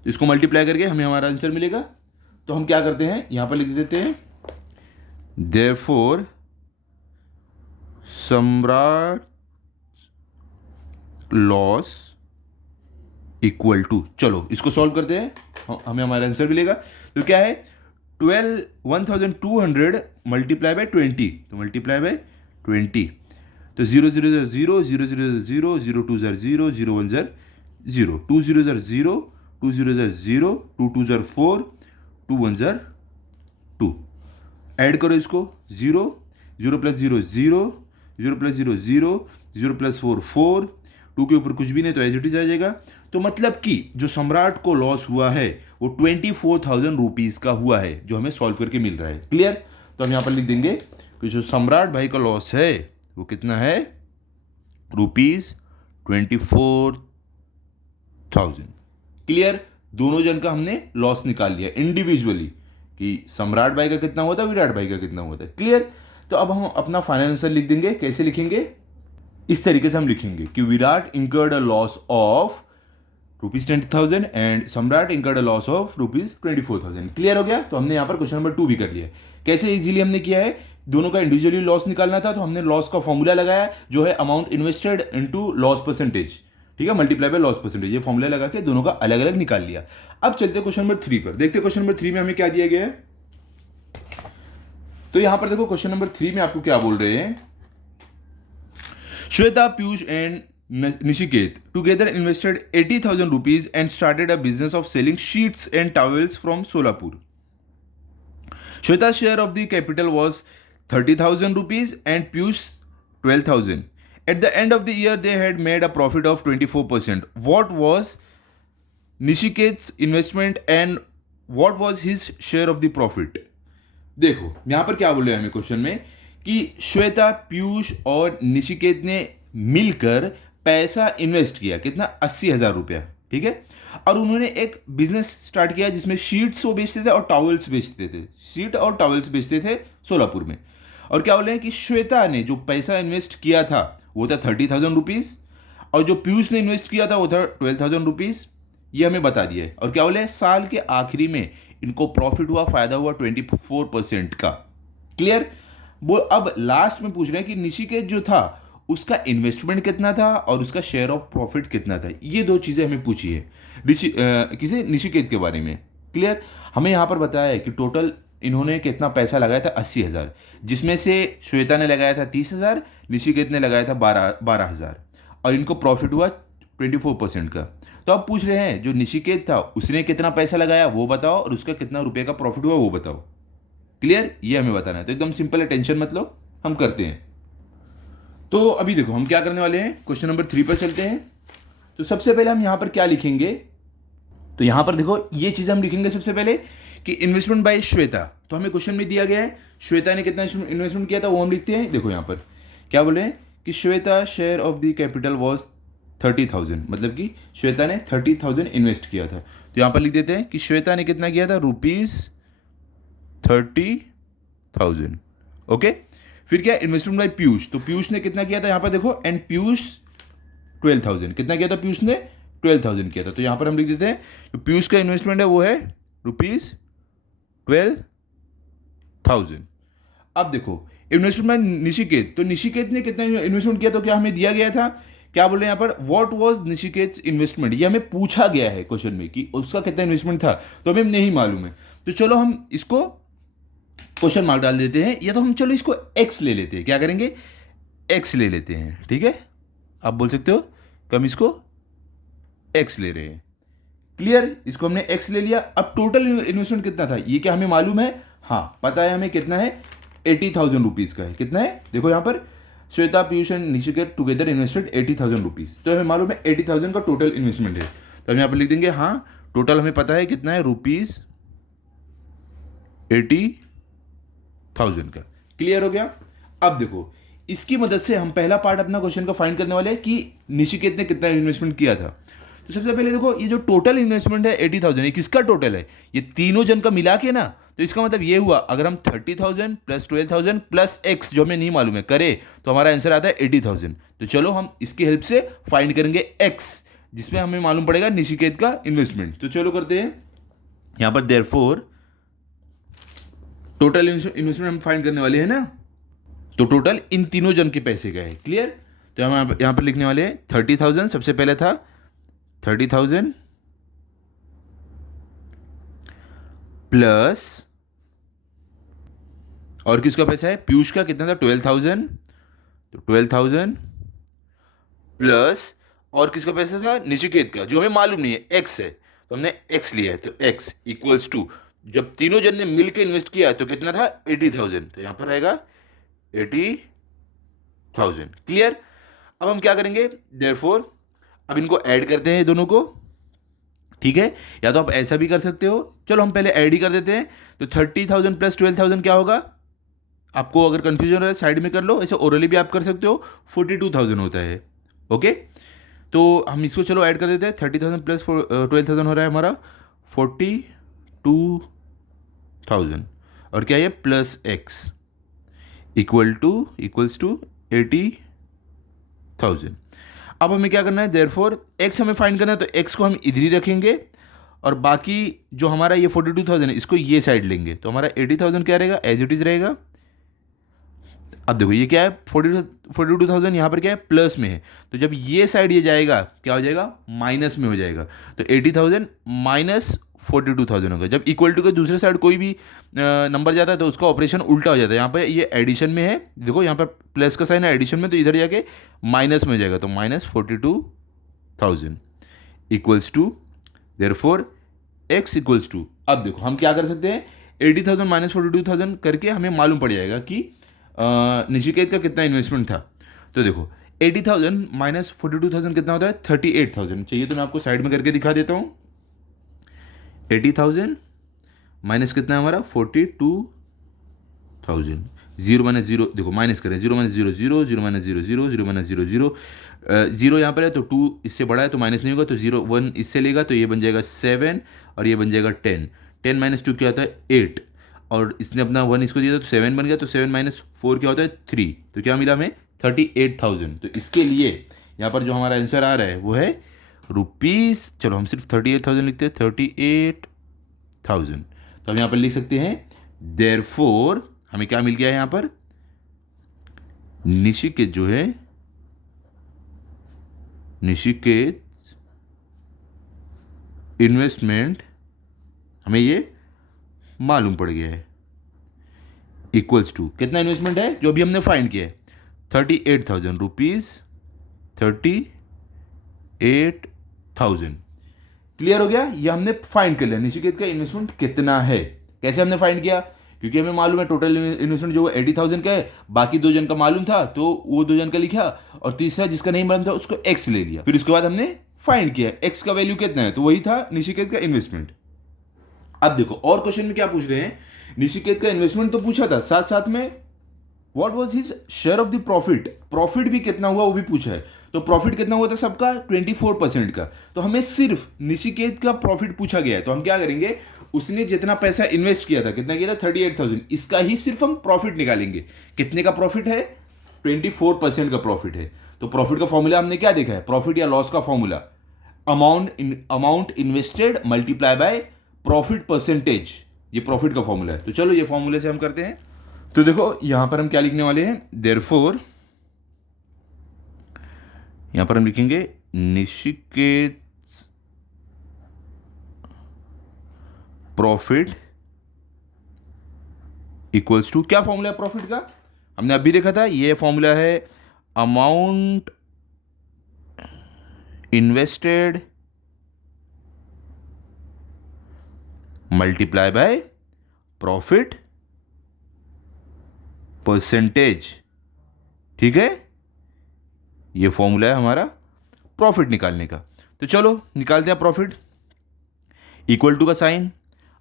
तो इसको मल्टीप्लाई करके हमें हमारा आंसर मिलेगा। तो हम क्या करते हैं, यहां पर लिख देते हैं देयरफॉर सम्राट लॉस इक्वल टू, चलो इसको सॉल्व करते हैं, हमें हमारा आंसर मिलेगा। तो क्या है 1200 मल्टीप्लाई बाय 20, तो मल्टीप्लाई बाय 20, तो 0 0 0 0 0 0 0 0 2 0 0 0 1 0 0 2 0 0 0 2 0 0 2 2 0 4 2 1 0 2, ऐड करो इसको 0 0 प्लस 0 0 0 प्लस 0 0 0 प्लस 4 4, 2 के ऊपर कुछ भी नहीं तो एज इट इज आ जाएगा। तो मतलब कि जो सम्राट को लॉस हुआ है वो 24,000 रुपीज़ का हुआ है, जो हमें सॉल्व करके मिल रहा है, क्लियर। तो हम यहाँ पर लिख देंगे कि जो सम्राट भाई का लॉस है वो कितना है, ₹24,000, क्लियर। दोनों जन का हमने लॉस निकाल लिया इंडिविजुअली कि सम्राट भाई का कितना हुआ था, विराट भाई का कितना हुआ था, क्लियर। तो अब हम अपना फाइनल आंसर लिख देंगे, कैसे लिखेंगे, इस तरीके से हम लिखेंगे कि Virat incurred a loss of ₹20,000 and Samrat incurred a loss of ₹24,000, clear हो गया। तो हमने यहाँ पर क्वेश्चन नंबर 2 भी कर लिया। कैसे इजीली हमने किया है, दोनों का इंडिविजुअली लॉस निकालना था तो हमने लॉस का फॉर्मूला लगाया जो है amount invested into loss percentage, ठीक है, मल्टीप्लाई बाय लॉस परसेंटेज, ये फॉर्मूला लगा के दोनों का अलग अलग निकाल लिया। अब चलते क्वेश्चन नंबर 3 पर, देखते क्वेश्चन नंबर 3 में हमें क्या दिया गया है। तो यहां पर देखो क्वेश्चन नंबर 3 में आपको क्या बोल रहे हैं, Shweta, Piyush and Nishikeet together invested 80,000 rupees and started a business of selling sheets and towels from Solapur. Shweta's share of the capital was 30,000 rupees and Piyush 12,000. At the end of the year, they had made a profit of 24%. What was Nishiket's investment and what was his share of the profit. देखो यहां पर क्या बोल रहे हैं हमें question में कि श्वेता, पीयूष और निशिकेत ने मिलकर पैसा इन्वेस्ट किया, कितना, 80,000 रुपया, ठीक है। और उन्होंने एक बिजनेस स्टार्ट किया जिसमें शीट्स वो बेचते थे और टॉवल्स बेचते थे, शीट और टॉवल्स बेचते थे सोलापुर में। और क्या बोल रहे हैं कि श्वेता ने जो पैसा इन्वेस्ट किया था वो था 30,000 रुपीज़, और जो पीयूष ने इन्वेस्ट किया था वो था 12,000 रुपीज़। ये हमें बता दिया है। और क्या बोले, साल के आखिरी में इनको प्रॉफिट हुआ, फायदा हुआ 24% का। क्लियर। वो अब लास्ट में पूछ रहे हैं कि निशिकेत जो था उसका इन्वेस्टमेंट कितना था और उसका शेयर ऑफ प्रॉफिट कितना था। ये दो चीज़ें हमें पूछी है किसी निशिकेत के बारे में। क्लियर। हमें यहाँ पर बताया है कि टोटल इन्होंने कितना पैसा लगाया था, 80,000, जिसमें से श्वेता ने लगाया था 30,000, निशिकेत ने लगाया था 12,000, और इनको प्रॉफिट हुआ 24% का। तो अब पूछ रहे हैं जो निशिकेत था उसने कितना पैसा लगाया वो बताओ, और उसका कितना रुपये का प्रॉफिट हुआ वो बताओ। क्लियर। ये हमें बताना है। तो एकदम सिंपल है, टेंशन मत लो, हम करते हैं। तो अभी देखो हम क्या करने वाले हैं, क्वेश्चन नंबर 3 पर चलते हैं। तो सबसे पहले हम यहाँ पर क्या लिखेंगे, तो यहाँ पर देखो ये चीज़ हम लिखेंगे सबसे पहले कि इन्वेस्टमेंट बाय श्वेता। तो हमें क्वेश्चन में दिया गया है श्वेता ने कितना इन्वेस्टमेंट किया था, वो हम लिखते हैं। देखो यहाँ पर क्या बोले कि Shweta share of the capital was 30,000, मतलब कि श्वेता ने 30,000 इन्वेस्ट किया था। तो यहाँ पर लिख देते हैं कि श्वेता ने कितना किया था, ₹30,000। ओके। फिर क्या, इन्वेस्टमेंट बाय पीयूष। तो पीयूष ने कितना किया था यहाँ पर देखो, एंड पीयूष 12,000, कितना किया था पीयूष ने, 12,000 किया था। तो यहाँ पर हम लिख देते हैं जो पीयूष का इन्वेस्टमेंट है वो है ₹12,000। अब देखो इन्वेस्टमेंट बाय निशिकेत। तो निशिकेत ने कितना इन्वेस्टमेंट किया, तो क्या हमें दिया गया था, क्या बोल रहे हैं यहाँ पर, व्हाट वाज निशिकेट्स इन्वेस्टमेंट। ये हमें पूछा गया है क्वेश्चन में कि उसका कितना इन्वेस्टमेंट था, तो हमें नहीं मालूम है। तो चलो हम इसको क्वेश्चन मार्क डाल देते हैं, या तो हम चलो इसको एक्स ले लेते हैं। क्या करेंगे, एक्स ले लेते हैं, ठीक है। आप बोल सकते हो कि हम इसको एक्स ले रहे हैं। क्लियर। इसको हमने एक्स ले लिया। अब टोटल इन्वेस्टमेंट कितना था ये क्या हमें मालूम है, हाँ पता है हमें कितना है, 80,000 रुपीज़ का है। कितना है देखो यहाँ पर, Shweta, Piyush and Nishiket together invested 80,000 rupees. तो हमें मालूम है 80,000 का टोटल इन्वेस्टमेंट है। तो हम यहाँ पर लिख देंगे हाँ टोटल हमें पता है कितना है, ₹80,000 का। क्लियर हो गया। अब देखो इसकी मदद से हम पहला पार्ट अपना क्वेश्चन का फाइंड करने वाले हैं कि निशिकेत ने कितना इन्वेस्टमेंट किया था। तो सबसे पहले देखो ये जो टोटल इन्वेस्टमेंट है 80,000, ये किसका टोटल है, ये तीनों जन का मिला के ना। तो इसका मतलब ये हुआ अगर हम 30,000 प्लस 12,000 प्लस एक्स जो हमें नहीं मालूम है करें तो हमारा आंसर आता है 80,000। तो चलो हम इसकी हेल्प से फाइंड करेंगे एक्स, जिसमें हमें मालूम पड़ेगा निशिकेत का इन्वेस्टमेंट। तो चलो करते हैं यहाँ पर, देयरफॉर टोटल इन्वेस्टमेंट हम फाइंड करने वाले हैं ना, तो टोटल इन तीनों जन के पैसे का है। क्लियर। तो हम यहाँ पर लिखने वाले हैं 30,000, सबसे पहले था 30,000 प्लस, और किसका पैसा है, पीयूष का कितना था, 12,000। तो 12,000 प्लस, और किसका पैसा था, निशिकेत का, जो हमें मालूम नहीं है, एक्स है, तो हमने एक्स लिया है। तो एक्स इक्वल्स टू, जब तीनों जन ने मिलकर इन्वेस्ट किया तो कितना था, 80,000। तो यहां पर आएगा 80,000। क्लियर। अब हम क्या करेंगे, देयरफॉर अब इनको ऐड करते हैं दोनों को, ठीक है। या तो आप ऐसा भी कर सकते हो, चलो हम पहले ऐड ही कर देते हैं। तो 30,000 प्लस 12,000 क्या होगा, आपको अगर कंफ्यूजन है साइड में कर लो, ऐसे ओरली भी आप कर सकते हो, 42,000 होता है। ओके। तो हम इसको चलो ऐड कर देते हैं, 30,000 प्लस 12,000 हो रहा है हमारा 42,000, और क्या ये प्लस एक्स इक्वल्स टू 80,000। अब हमें क्या करना है, देयरफॉर एक्स हमें फाइंड करना है, तो एक्स को हम इधर ही रखेंगे, और बाकी जो हमारा ये 42,000 है इसको ये साइड लेंगे, तो हमारा 80,000 क्या रहेगा, एज इट इज रहेगा। अब देखो ये क्या है, 42,000 यहाँ पर क्या है, प्लस में है, तो जब ये साइड ये जाएगा क्या हो जाएगा, माइनस में हो जाएगा। तो 80,000 माइनस 42,000 होगा। जब इक्वल टू के दूसरे साइड कोई भी नंबर जाता है तो उसका ऑपरेशन उल्टा हो जाता है। यहाँ पर ये एडिशन में है, देखो यहाँ पर प्लस का साइन है एडिशन में, तो इधर जाके माइनस में हो जाएगा। तो minus 42,000 equals to, therefore X equals to, अब देखो हम क्या कर सकते हैं, 80,000 माइनस 42,000 करके हमें मालूम पड़ जाएगा कि निशिकेत का कितना इन्वेस्टमेंट था। तो देखो 80,000 माइनस 42,000 कितना होता है, 38,000। चाहिए तो मैं आपको साइड में करके दिखा देता हूँ। 80,000 माइनस कितना है हमारा 42,000। जीरो माइनस जीरो, देखो माइनस करें, zero minus zero zero, zero minus zero zero, zero minus zero zero, zero यहाँ पर है तो 2 इससे बड़ा है तो माइनस नहीं होगा, तो 0 1 इससे लेगा तो ये बन जाएगा 7 और ये बन जाएगा 10। 10 माइनस 2 क्या होता है 8, और इसने अपना 1 इसको दिया था तो 7 बन गया, तो 7 माइनस 4 क्या होता है 3, तो क्या मिला हमें 38,000। तो इसके लिए यहाँ पर जो हमारा आंसर आ रहा है वो है रुपीज़, चलो हम सिर्फ 38,000 लिखते हैं, 38,000। तो हम यहाँ पर लिख सकते हैं देयरफॉर हमें क्या मिल गया है यहाँ पर, निशिकेत जो है, निशिकेत इन्वेस्टमेंट हमें ये मालूम पड़ गया है, इक्वल्स टू कितना इन्वेस्टमेंट है जो अभी हमने फाइंड किया है 38,000 रुपीज़, 38,000। क्लियर हो गया, ये हमने फाइंड कर लिया निशिकेत का इन्वेस्टमेंट कितना है। कैसे हमने फाइंड किया, क्योंकि हमें मालूम है टोटल इन्वेस्टमेंट जो 80,000 का है, बाकी 2 जन का मालूम था तो वो 2 जन का लिखा, और तीसरा जिसका नहीं मालूम था उसको एक्स ले लिया। फिर उसके बाद हमने फाइंड किया एक्स का वैल्यू कितना है, तो वही था निशिकेत का इन्वेस्टमेंट। अब देखो और क्वेश्चन में क्या पूछ रहे हैं, निशिकेत का इन्वेस्टमेंट तो पूछा था, साथ साथ में what was his share of the profit, profit भी कितना हुआ वो भी पूछा है। तो प्रॉफिट कितना हुआ था सबका 24% का, तो हमें सिर्फ निशिकेत का प्रॉफिट पूछा गया है, तो हम क्या करेंगे, उसने जितना पैसा इन्वेस्ट किया था, कितना किया था 38,000, इसका ही सिर्फ हम प्रॉफिट निकालेंगे। कितने का प्रॉफिट है 24% का प्रॉफिट है। तो प्रॉफिट का फॉर्मूला हमने क्या देखा है, प्रॉफिट या लॉस का formula amount invested multiply by profit percentage, ये प्रॉफिट का फॉर्मूला है। तो चलो ये फॉर्मूले से हम करते हैं। तो देखो यहां पर हम क्या लिखने वाले हैं, देयरफॉर यहां पर हम लिखेंगे निशिकेत प्रॉफिट इक्वल्स टू, क्या फॉर्मूला है प्रॉफिट का, हमने अभी देखा था, ये फॉर्मूला है amount invested multiply by profit percentage. ठीक है, ये फॉर्मूला है हमारा प्रॉफिट निकालने का। तो चलो निकालते हैं प्रॉफिट। इक्वल टू का साइन,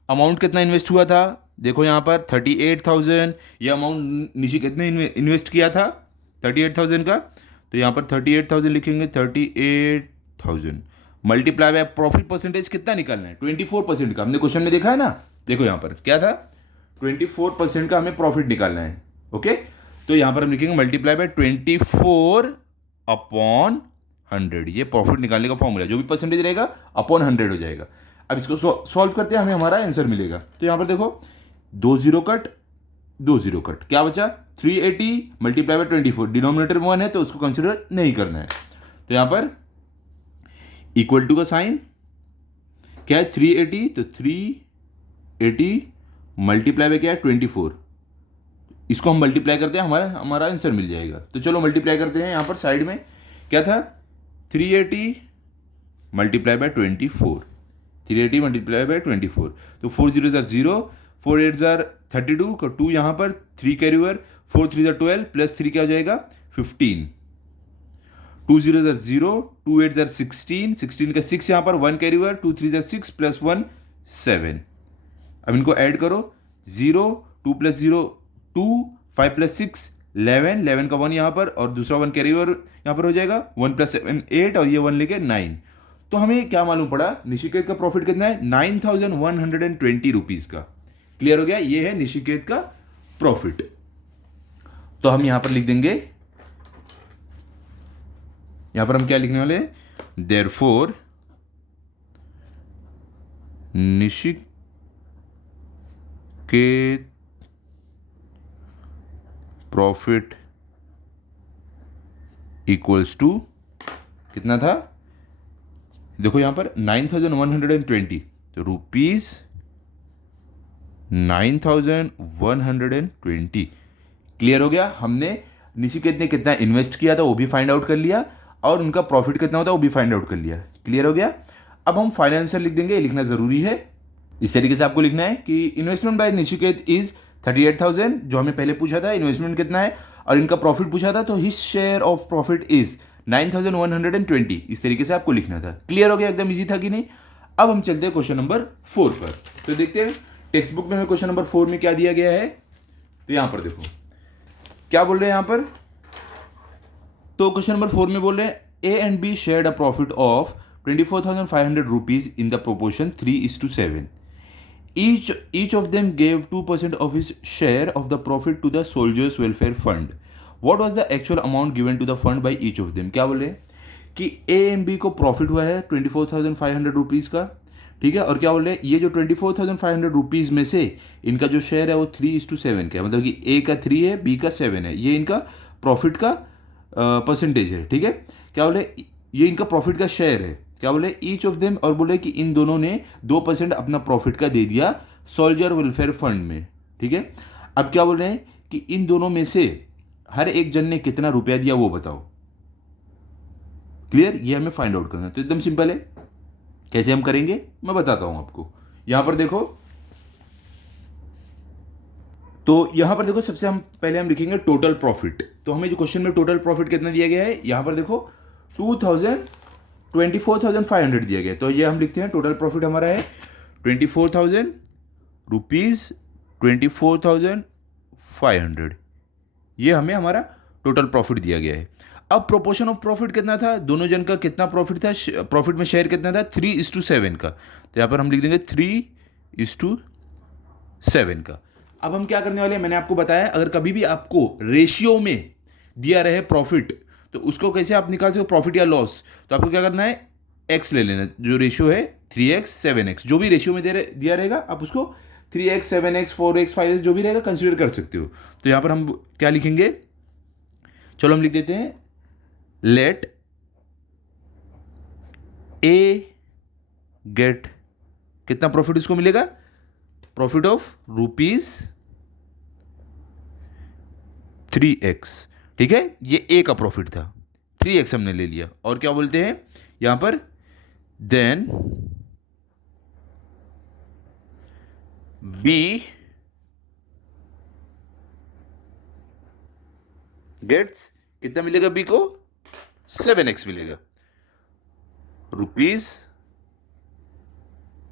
अमाउंट कितना इन्वेस्ट हुआ था, देखो यहाँ पर 38,000, ये अमाउंट निशी कितने इन्वेस्ट किया था 38,000 का, तो यहाँ पर 38,000 लिखेंगे, 38,000 मल्टीप्लाई बाय प्रॉफिट परसेंटेज कितना निकालना है 24% का, हमने क्वेश्चन में देखा है ना, देखो यहाँ पर क्या था 24% का हमें प्रॉफिट निकालना है। ओके, तो यहाँ पर हम लिखेंगे मल्टीप्लाई बाय 24/100, ये प्रॉफिट निकालने का फॉर्मूला, जो भी परसेंटेज रहेगा अपॉन 100 हो जाएगा। अब इसको सॉल्व करते हैं, हमें हमारा आंसर मिलेगा। तो यहाँ पर देखो 2 0 कट, 2 0 कट, क्या बचा 380 मल्टीप्लाई बाय 24, डिनोमिनेटर में 1 है तो उसको कंसिडर नहीं करना है। तो यहाँ पर इक्वल टू का साइन क्या है 380, तो 380 मल्टीप्लाई बाय क्या है 24, इसको हम मल्टीप्लाई करते हैं, हमारा आंसर मिल जाएगा। तो चलो मल्टीप्लाई करते हैं, यहाँ पर साइड में क्या था 380 मल्टीप्लाई बाय 24, 380 मल्टीप्लाई बाय 24, तो 4 0 0, 4 8 32, 2 यहाँ पर 3 कैरी ओवर, 4 3 12 प्लस 3 क्या हो जाएगा 15, 2 0 0, 2 8 16, 16 का 6 यहाँ पर 1 कैरी ओवर, 2 3 6 प्लस 1 7। अब इनको ऐड करो, 0 2 प्लस 0 2, 5 प्लस 6 11, 11 का 1 यहाँ पर और दूसरा 1 कैरी ओवर यहाँ पर हो जाएगा, 1 प्लस 7 8 और ये 1 लेके 9। तो हमें क्या मालूम पड़ा, निशिकेत का प्रॉफिट कितना है 9,120 रुपीज़ का। क्लियर हो गया, ये है निशिकेत का प्रॉफिट। तो हम यहां पर लिख देंगे, यहां पर हम क्या लिखने वाले हैं, देयरफॉर निशिकेत प्रॉफिट इक्वल्स टू कितना था, देखो यहां पर 9,120, तो रुपीज 9,120। क्लियर हो गया, हमने निशिकेत ने कितना इन्वेस्ट किया था वो भी फाइंड आउट कर लिया और उनका प्रॉफिट कितना होता है वो भी फाइंड आउट कर लिया। क्लियर हो गया, अब हम फाइनल आंसर लिख देंगे, लिखना जरूरी है। इस तरीके से आपको लिखना है कि इन्वेस्टमेंट बाय निशिकेत इज 38,000, जो हमें पहले पूछा था इन्वेस्टमेंट कितना है, और इनका प्रॉफिट पूछा था तो his share of profit is 9,120। इस तरीके से आपको लिखना था। क्लियर हो गया, एकदम इजी था कि नहीं। अब हम चलते हैं क्वेश्चन नंबर 4 पर। तो देखते हैं टेक्स्ट बुक में हमें क्वेश्चन नंबर 4 में क्या दिया गया है। तो यहां पर देखो क्या बोल रहे हैं यहां पर। तो क्वेश्चन नंबर 4 में बोल रहे हैं A and be shared a profit of 24,500 rupees in the proportion 3:7. Each of them gave 2% of his share of the profit to the soldiers welfare fund. What was the actual amount given to the fund by each of them? क्या बोले कि A and B को profit हुआ है 24,500 rupees का, ठीक है। और क्या बोले ये जो 24,500 रुपीज़ में से इनका जो शेयर है वो 3:7 का है, मतलब कि ए का 3 है, बी का 7 है। ये इनका प्रॉफिट का परसेंटेज है, ठीक है। क्या बोले ये इनका प्रॉफिट का शेयर है। क्या बोले ईच ऑफ देम, और बोले कि इन दोनों ने 2% अपना प्रॉफिट का दे दिया सोल्जर वेलफेयर फंड में, ठीक है। अब क्या बोल रहे हैं कि इन दोनों में से हर एक जन ने कितना रुपया दिया वो बताओ। क्लियर, ये हमें फाइंड आउट करना है। तो एकदम सिंपल है, कैसे हम करेंगे मैं बताता हूं आपको। यहां पर देखो, तो यहां पर देखो सबसे हम पहले हम लिखेंगे टोटल प्रॉफिट। तो हमें जो क्वेश्चन में टोटल प्रॉफिट कितना दिया गया है, यहां पर देखो 24,500 दिया गया है। तो ये हम लिखते हैं टोटल प्रॉफिट हमारा है 24,000 रुपीज़ 24,500, ये हमें हमारा टोटल प्रॉफिट दिया गया है। अब प्रोपोर्शन ऑफ प्रॉफिट कितना था, दोनों जन का कितना प्रॉफिट था, प्रॉफिट में शेयर कितना था 3:7 का। तो यहाँ पर हम लिख देंगे 3:7 का। अब हम क्या करने वाले हैं, मैंने आपको बताया अगर कभी भी आपको रेशियो में दिया रहे प्रॉफिट तो उसको कैसे आप निकालते हो, प्रॉफिट या लॉस। तो आपको क्या करना है, एक्स ले लेना, जो रेशियो है 3x 7x, जो भी रेशियो में दिया रहेगा आप उसको 3x 7x 4x 5x जो भी रहेगा कंसीडर कर सकते हो। तो यहां पर हम क्या लिखेंगे, चलो हम लिख देते हैं लेट ए गेट, कितना प्रॉफिट इसको मिलेगा, प्रॉफिट ऑफ ₹3x, ठीक है। ये ए का प्रॉफिट था, 3x हमने ले लिया। और क्या बोलते हैं यहां पर, देन बी गेट्स, कितना मिलेगा बी को, 7x मिलेगा,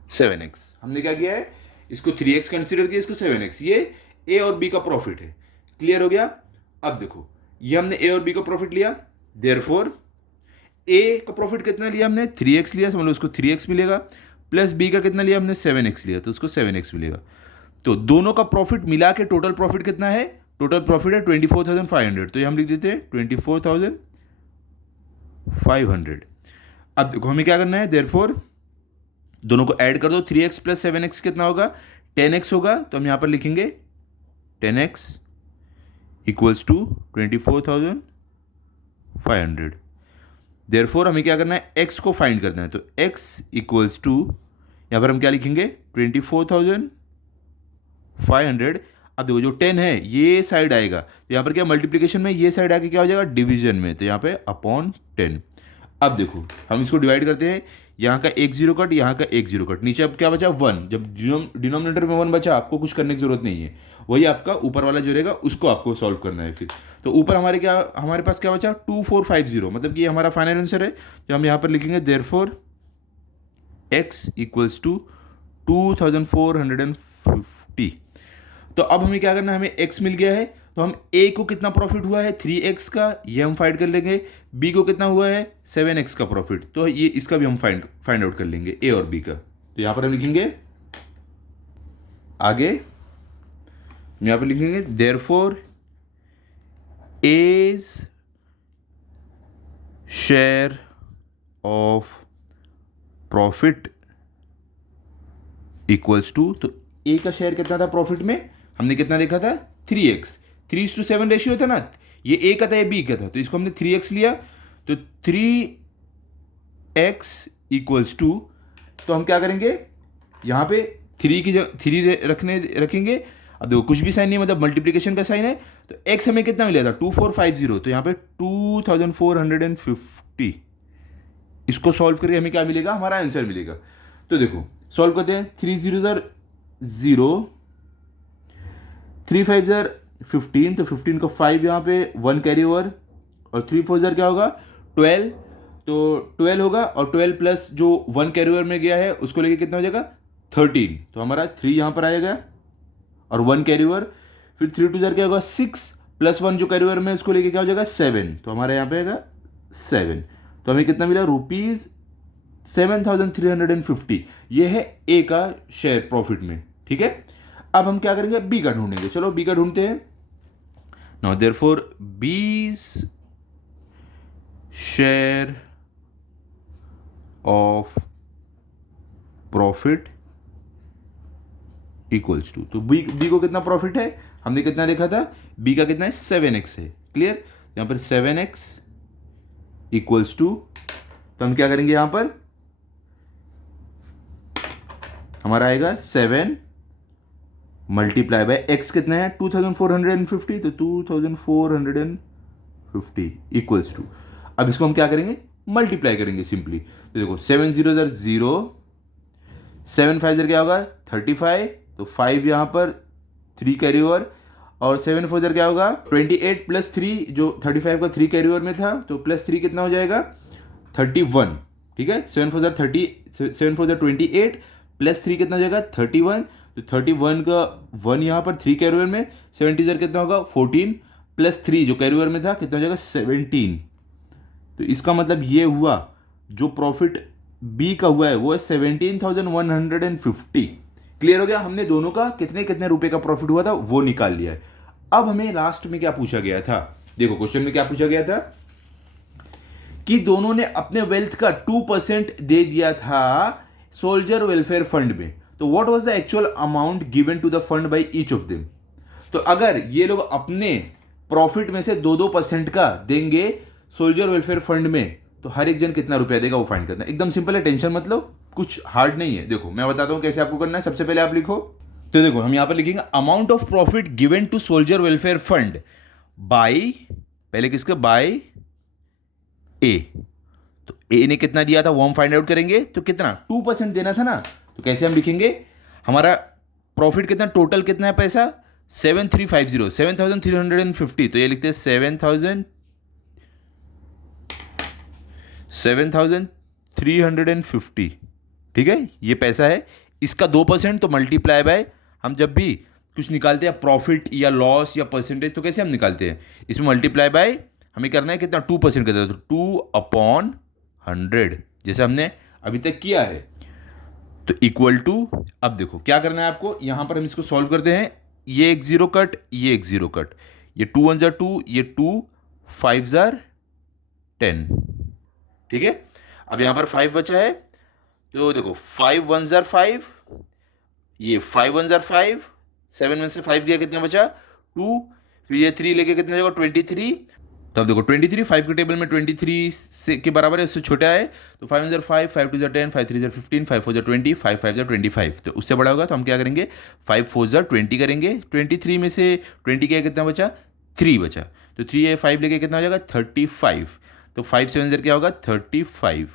₹7x। हमने क्या किया है, इसको 3x कंसीडर किया, इसको 7x, ये ए और बी का प्रॉफिट है। क्लियर हो गया। अब देखो ये हमने ए और बी का प्रॉफिट लिया, देयरफॉर ए का प्रॉफिट कितना लिया हमने 3x लिया, समझ लो उसको 3x मिलेगा, प्लस बी का कितना लिया हमने 7x लिया, तो उसको 7x मिलेगा। तो दोनों का प्रॉफिट मिला के टोटल प्रॉफिट कितना है, टोटल प्रॉफिट है 24,500। तो ये हम लिख देते हैं 24,500। अब देखो हमें क्या करना है, देयरफॉर दोनों को ऐड कर दो, 3x प्लस 7x कितना होगा, 10x होगा। तो हम यहां पर लिखेंगे 10x इक्वल्स टू 24,500। देयरफॉर हमें क्या करना है, x को फाइंड करना है। तो x इक्वल्स टू, यहां पर हम क्या लिखेंगे 24,500। अब देखो जो 10 है ये साइड आएगा, तो यहां पर क्या मल्टीप्लिकेशन में, ये साइड आके क्या हो जाएगा डिवीजन में, तो यहां पे अपॉन 10। अब देखो हम इसको डिवाइड करते हैं, यहाँ का 1 0 कट, यहाँ का 1 0 कट, नीचे अब क्या बचा 1। जब डिनोमिनेटर में 1 बचा, आपको कुछ करने की जरूरत नहीं है, वही आपका ऊपर वाला जो रहेगा उसको आपको सॉल्व करना है फिर। तो ऊपर हमारे पास क्या बचा 2450, मतलब कि ये हमारा फाइनल आंसर है। तो हम यहाँ पर लिखेंगे देयरफॉर x इक्वल्स टू 2450। तो अब हमें क्या करना है, हमें x मिल गया है, तो हम a को कितना प्रॉफिट हुआ है 3x का, ये हम फाइंड कर लेंगे। b को कितना हुआ है 7x का प्रॉफिट, तो ये इसका भी हम फाइंड आउट कर लेंगे, a और b का। तो यहां पर हम लिखेंगे आगे, यहां पर लिखेंगे therefore a's share of profit equals to, तो a का शेयर कितना था प्रॉफिट में, हमने कितना देखा था 3x, 3:7 रेशियो था ना, ये a का था ये b का था, तो इसको हमने 3x लिया। तो 3x इक्वल्स टू, तो हम क्या करेंगे यहाँ पे 3 की जगह 3 रखेंगे। अब देखो कुछ भी साइन नहीं, मतलब मल्टीप्लिकेशन का साइन है। तो x हमें कितना मिला था 2450, तो यहाँ पे 2450, इसको सॉल्व करके हमें क्या मिलेगा, हमारा आंसर मिलेगा। तो देखो सॉल्व करते हैं, 3 0 0, 3 5 15, तो 15 का 5 यहाँ पे 1 कैरी ओवर, और 3 4 क्या होगा 12। तो 12 होगा, और 12 प्लस जो 1 कैरी ओवर में गया है उसको लेके कितना हो जाएगा 13, तो हमारा 3 यहाँ पर आएगा और 1 कैरी ओवर, फिर 3 टू जार क्या होगा 6 प्लस 1 जो कैरी ओवर में उसको लेके क्या हो जाएगा 7, तो हमारे यहाँ पे आएगा 7, तो हमें कितना मिला ₹7,350, ये है ए का शेयर प्रॉफिट में, ठीक है। अब हम क्या करेंगे, बी का ढूंढेंगे, चलो बी का ढूंढते हैं। Now therefore B's share of profit equals to, तो बी को कितना प्रॉफिट है, हमने कितना देखा था, बी का कितना है 7x है, क्लियर। यहां पर 7x इक्वल्स टू, तो हम क्या करेंगे यहां पर, हमारा आएगा 7 मल्टीप्लाई बाय x कितना है 2450, तो 2450 इक्वल्स टू, अब इसको हम क्या करेंगे मल्टीप्लाई करेंगे सिंपली, तो देखो 7 0 0, 7 5 क्या होगा 35, तो 5 यहाँ पर 3 कैरी ओवर, और 7 4 क्या होगा 28 प्लस 3 जो 35 का 3 कैरी ओवर में था, तो प्लस 3 कितना हो जाएगा 31, ठीक है। 7 4 30, 7 4 28 प्लस 3 कितना हो जाएगा 31, तो 31 का 1 यहाँ पर 3 कैरी ओवर में, 70 कितना होगा 14 प्लस 3 जो कैरी ओवर में था कितना हो जाएगा 17, तो इसका मतलब ये हुआ जो प्रॉफिट बी का हुआ है वो है 17,150, क्लियर हो गया। हमने दोनों का कितने कितने रुपए का प्रॉफिट हुआ था वो निकाल लिया है। अब हमें लास्ट में क्या पूछा गया था, देखो क्वेश्चन में क्या पूछा गया था कि दोनों ने अपने वेल्थ का 2% दे दिया था सोल्जर वेलफेयर फंड में, तो what was the actual amount given to the fund by each of them. तो अगर ये लोग अपने प्रॉफिट में से 2% का देंगे सोल्जर वेलफेयर फंड में, तो हर एक जन कितना रुपया देगा वो फाइंड करना है, एकदम सिंपल है, टेंशन मत लो, कुछ हार्ड नहीं है। देखो मैं बताता हूं कैसे आपको करना है। सबसे पहले आप लिखो, तो देखो हम यहां पर लिखेंगे amount of profit given to soldier welfare fund by, पहले किसका बाय ए, तो ए ने कितना दिया था वो हम फाइंड आउट करेंगे, तो कितना 2% देना था ना, तो कैसे हम लिखेंगे, हमारा प्रॉफिट कितना टोटल कितना है पैसा 7350 7350, तो ये लिखते हैं 7,350, ठीक है, ये पैसा है, इसका 2%, तो मल्टीप्लाई बाय, हम जब भी कुछ निकालते हैं प्रॉफिट या लॉस या परसेंटेज तो कैसे हम निकालते हैं, इसमें मल्टीप्लाई बाय हमें करना है कितना 2% करता है, तो 2/100 जैसे हमने अभी तक किया है, तो इक्वल टू, अब देखो क्या करना है आपको, यहां पर हम इसको सॉल्व करते हैं, ये एक जीरो कट, ये एक जीरो कट, ये 2 1 2, ये 2 5 10, ठीक है। अब यहां पर 5 बचा है, तो देखो 5 1 5, ये 5 1 5, 7 में से 5 गया कितना बचा 2, फिर ये 3 लेके कितना जाएगा 23, तो अब देखो 23 5 के टेबल में 23 से के बराबर है, उससे छोटा है, तो 5 1 5, 5 2 10, 5 3 15, 5 4 20, 5 5 25, तो उससे बड़ा होगा, तो हम क्या करेंगे 5 4 20 करेंगे, 23 में से 20 क्या कितना बचा 3 बचा, तो 3 है 5 लेके कितना हो जाएगा 35, तो 5 7 क्या होगा 35,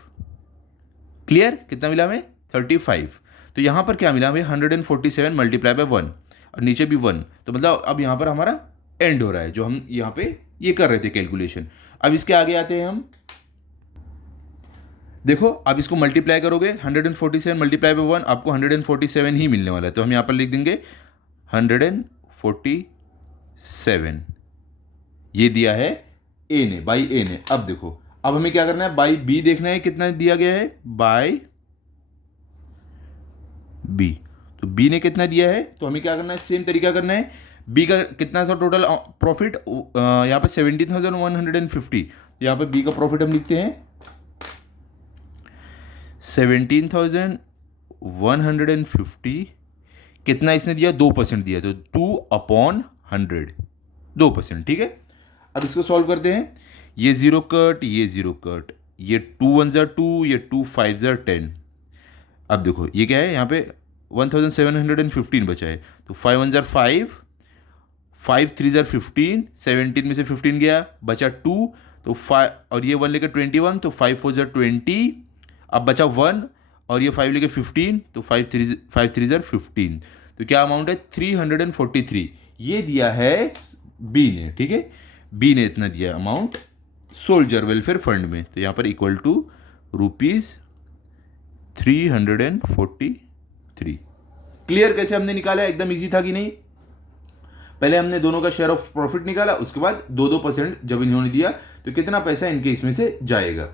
क्लियर, कितना मिला हमें 35, तो यहां पर क्या मिला हमें 147 मल्टीप्लाई बाय 1, और नीचे भी 1, तो मतलब अब यहां पर हमारा एंड हो रहा है जो हम यहां पे ये कर रहे थे कैलकुलेशन। अब इसके आगे आते हैं हम, देखो अब इसको मल्टीप्लाई करोगे 147 मल्टीप्लाई बाय 1, आपको 147 ही मिलने वाला है, तो हम यहां पर लिख देंगे 147, ये दिया है ए ने, बाई ए ने। अब देखो अब हमें क्या करना है, बाई बी देखना है कितना दिया गया है, बाई बी, तो बी ने कितना दिया है, तो हमें क्या करना है सेम तरीका करना है, बी का कितना था टोटल प्रॉफिट, यहाँ पे 17,150, यहाँ पे बी का प्रॉफिट हम लिखते हैं 17,150, कितना इसने दिया 2% दिया, तो 2/100 2%, ठीक है। अब इसको सॉल्व करते हैं, ये जीरो कट, ये जीरो कट, ये 2 1 2, ये 2 5 10, अब देखो ये क्या है यहाँ पे 1715 बचा है, तो 5 1 5, 5 3 15, 17 में से 15 गया बचा 2, तो 5 और ये 1 लेकर 21, तो 5 4 20, अब बचा 1 और ये 5 लेकर 15, तो 5 3 15, तो क्या अमाउंट है 343, ये दिया है बी ने, ठीक है, बी ने इतना दिया अमाउंट सोल्जर वेलफेयर फंड में, तो यहाँ पर इक्वल टू ₹343। क्लियर कैसे हमने निकाला? एकदम इजी था कि नहीं? पहले हमने दोनों का शेयर ऑफ प्रॉफिट निकाला, उसके बाद 2% जब इन्होंने दिया तो कितना पैसा इनके इसमें से जाएगा।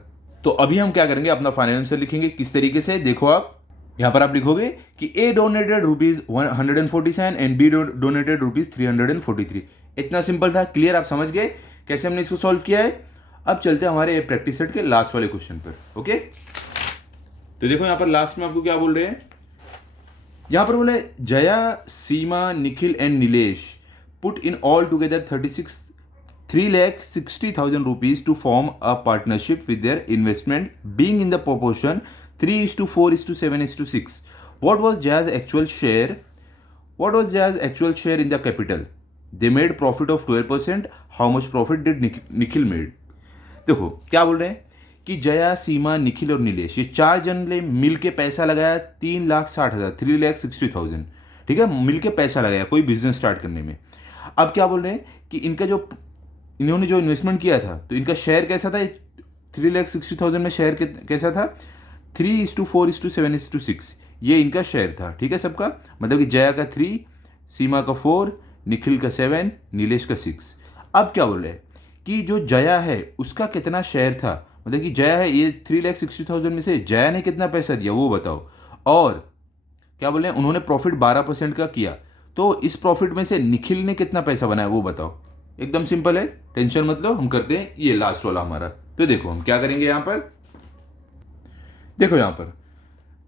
तो अभी हम क्या करेंगे, अपना फाइनल आंसर लिखेंगे। किस तरीके से? देखो आप यहां पर आप लिखोगे कि ए डोनेटेड ₹147 एंड बी डोनेटेड ₹343। इतना सिंपल था। क्लियर? आप समझ गए कैसे हमने इसको सॉल्व किया है? अब चलते हैं हमारे प्रैक्टिस सेट के लास्ट वाले क्वेश्चन पर। ओके, तो देखो यहां पर लास्ट में आपको क्या बोल रहे हैं, यहां पर बोले Jaya, Seema, Nikhil and Nilesh put in all together 3,60,000 rupees to form a partnership with their investment being in the proportion 3:4:7:6. What was Jaz's actual share? What was Jaz's actual share in the capital? They made profit of 12%. How much profit did Nikhil made? देखो क्या बोल रहे हैं कि जया, सीमा, निखिल और नीलेश, ये 4 जन ने मिल के पैसा लगाया 3,60,000, 3,60,000, ठीक है, मिल के पैसा लगाया कोई बिजनेस स्टार्ट करने में। अब क्या बोल रहे हैं कि इन्होंने जो इन्वेस्टमेंट किया था तो इनका शेयर कैसा था? 3,60,000 में शेयर कैसा था? 3:4:7:6 ये इनका शेयर था, ठीक है, सबका। मतलब कि जया का 3, सीमा का 4, निखिल का 7, नीलेश का 6। अब क्या बोल रहे हैं कि जो जया है उसका कितना शेयर था, मतलब कि जया है, ये 3,60,000 में से जया ने कितना पैसा दिया वो बताओ। और क्या बोल रहे हैं, उन्होंने प्रॉफिट 12% का किया, तो इस प्रॉफिट में से निखिल ने कितना पैसा बनाया वो बताओ। एकदम सिंपल है, टेंशन मत लो, हम करते हैं ये लास्ट वाला हमारा। तो देखो हम क्या करेंगे यहां पर, देखो यहां पर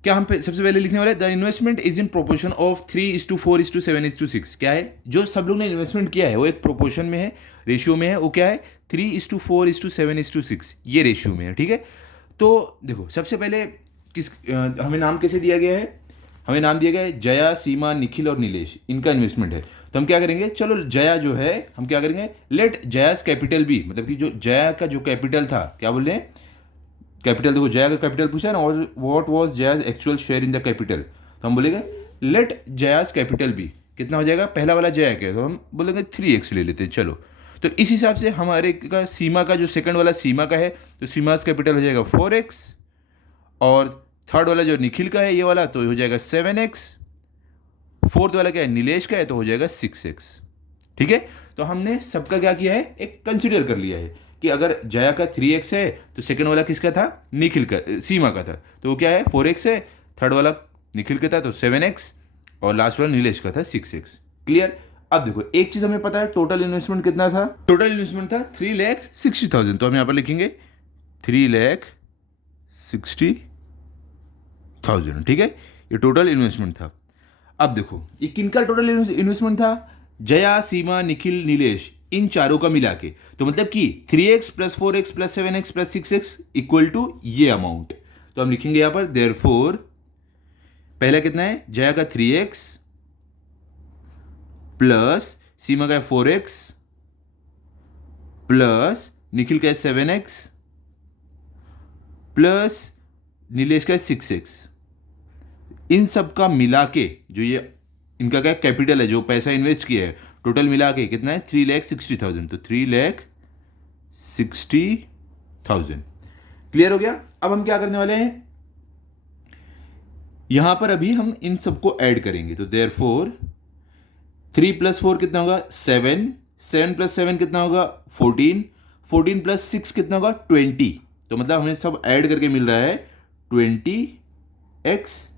क्या हम सबसे पहले लिखने वाले, the investment is in proportion of 3:4:7:6। क्या है? जो सब लोग ने इन्वेस्टमेंट किया है वो एक प्रोपोर्शन में है, रेशियो में है। वो क्या है? 3:4:7:6 ये रेशियो में है, ठीक है। तो देखो सबसे पहले हमें नाम कैसे दिया गया है? हमें नाम दिया गया है जया, सीमा, निखिल और नीलेश, इनका इन्वेस्टमेंट है। तो हम क्या करेंगे, चलो जया जो है हम क्या करेंगे, लेट जयास कैपिटल बी, मतलब कि जो जया का जो कैपिटल था, क्या बोल रहे हैं, कैपिटल। देखो जया का कैपिटल पूछा है ना, और what was Jaya's actual share in the capital, तो हम बोलेंगे लेट जयास कैपिटल बी कितना हो जाएगा, पहला वाला जया का है तो हम बोलेंगे 3x ले लेते हैं। चलो, तो इस हिसाब से हमारे का सीमा का जो सेकंड वाला सीमा का है तो सीमास कैपिटल हो जाएगा 4x, और थर्ड वाला जो निखिल का है ये वाला तो हो जाएगा 7x, फोर्थ वाला क्या है नीलेश का है तो हो जाएगा 6x, ठीक है। तो हमने सबका क्या किया है, एक कंसीडर कर लिया है कि अगर जया का 3x है तो सेकंड वाला किसका था, निखिल का, सीमा का था, तो वो क्या है 4x है, थर्ड वाला निखिल का था तो 7x, और लास्ट वाला नीलेश का था 6x। क्लियर? अब देखो एक चीज हमें पता है, टोटल इन्वेस्टमेंट कितना था? टोटल इन्वेस्टमेंट था 3,60,000, तो हम यहां पर लिखेंगे 3,60,000, ठीक है, ये टोटल इन्वेस्टमेंट था। अब देखो ये किनका टोटल इन्वेस्टमेंट था? जया, सीमा, निखिल, नीलेश, इन चारों का मिला के, तो मतलब कि 3x + 4x + 7x + 6x equal to ये अमाउंट। तो हम लिखेंगे यहां पर देयरफॉर पहला कितना है, जया का 3x प्लस सीमा का 4x प्लस निखिल का 7x प्लस नीलेश का 6x, इन सब का मिला के जो ये इनका क्या कैपिटल है, जो पैसा इन्वेस्ट किया है, टोटल मिला के कितना है 3,60,000, तो 3,60,000। क्लियर हो गया? अब हम क्या करने वाले हैं, यहां पर अभी हम इन सबको ऐड करेंगे, तो देयरफॉर 3 + 4 कितना होगा 7, 7 + 7 कितना होगा 14, 14 + 6 कितना होगा 20, तो मतलब हमें सब ऐड करके मिल रहा है 20x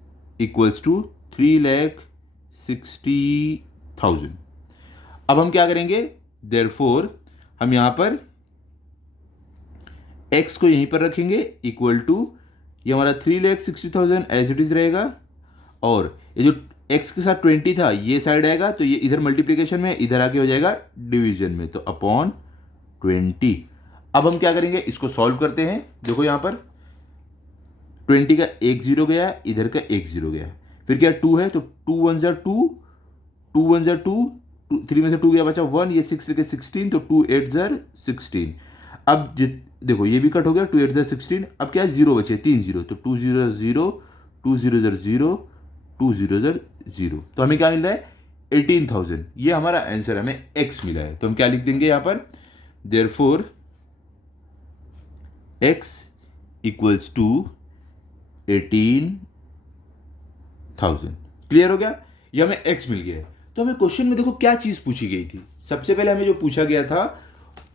इक्वल्स टू 3,60,000। अब हम क्या करेंगे, देयरफॉर हम यहां पर x को यहीं पर रखेंगे इक्वल टू ये हमारा 3,60,000 एज इट इज रहेगा, और ये जो x के साथ 20 था ये साइड आएगा, तो ये इधर मल्टीप्लीकेशन में, इधर आके हो जाएगा डिवीजन में, तो अपॉन 20। अब हम क्या करेंगे, इसको सॉल्व करते हैं। देखो यहां पर 20 का एक 0 गया, इधर का एक 0 गया, फिर क्या 2 है तो 2 1 ज़ा 2, 2 1 ज़ा 2, 3 में से 2 गया बचा 1, ये 6 लेके 16, तो 2 8 ज़ा 16। अब देखो ये भी कट हो गया, 2 8 ज़ा 16, अब क्या है 0 बचे, 3 0, तो 2 0 0, 2 0 0, 2 0 0, तो हमें क्या मिल रहा है 18,000। ये हमारा आंसर, हमें x मिला है, तो हम क्या लिख देंगे यहाँ पर, therefore x equals to 18,000। Clear हो गया? ये हमें x मिल गया है। तो हमें क्वेश्चन में देखो क्या चीज पूछी गई थी। सबसे पहले हमें जो पूछा गया था,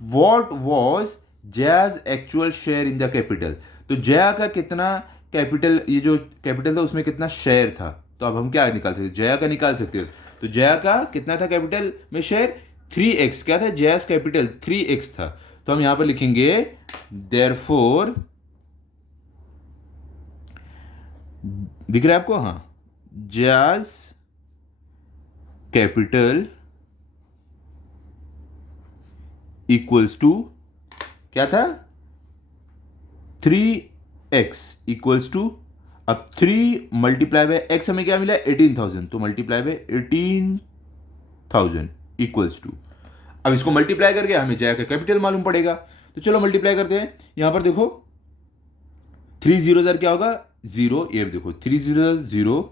what was Jaya's actual share in the capital. तो जया का कितना कैपिटल, ये जो कैपिटल था उसमें कितना शेयर था। तो अब हम क्या निकाल सकते, जया का निकाल सकते हो। तो जया का कितना था कैपिटल में शेयर, 3x। क्या था, जयाज कैपिटल 3x था। तो हम यहां पर लिखेंगे देयरफॉर, दिख रहा है आपको, हाँ, जयाज कैपिटल इक्वल्स टू क्या था, 3x इक्वल्स टू, अब 3 मल्टीप्लाई बाय x हमें क्या मिला, 18,000। तो मल्टीप्लाई बाय 18,000 इक्वल्स टू, अब इसको मल्टीप्लाई करके हमें जया का कैपिटल मालूम पड़ेगा। तो चलो मल्टीप्लाई करते हैं। यहां पर देखो 3 0 क्या होगा, 0। ये देखो 3 0 0,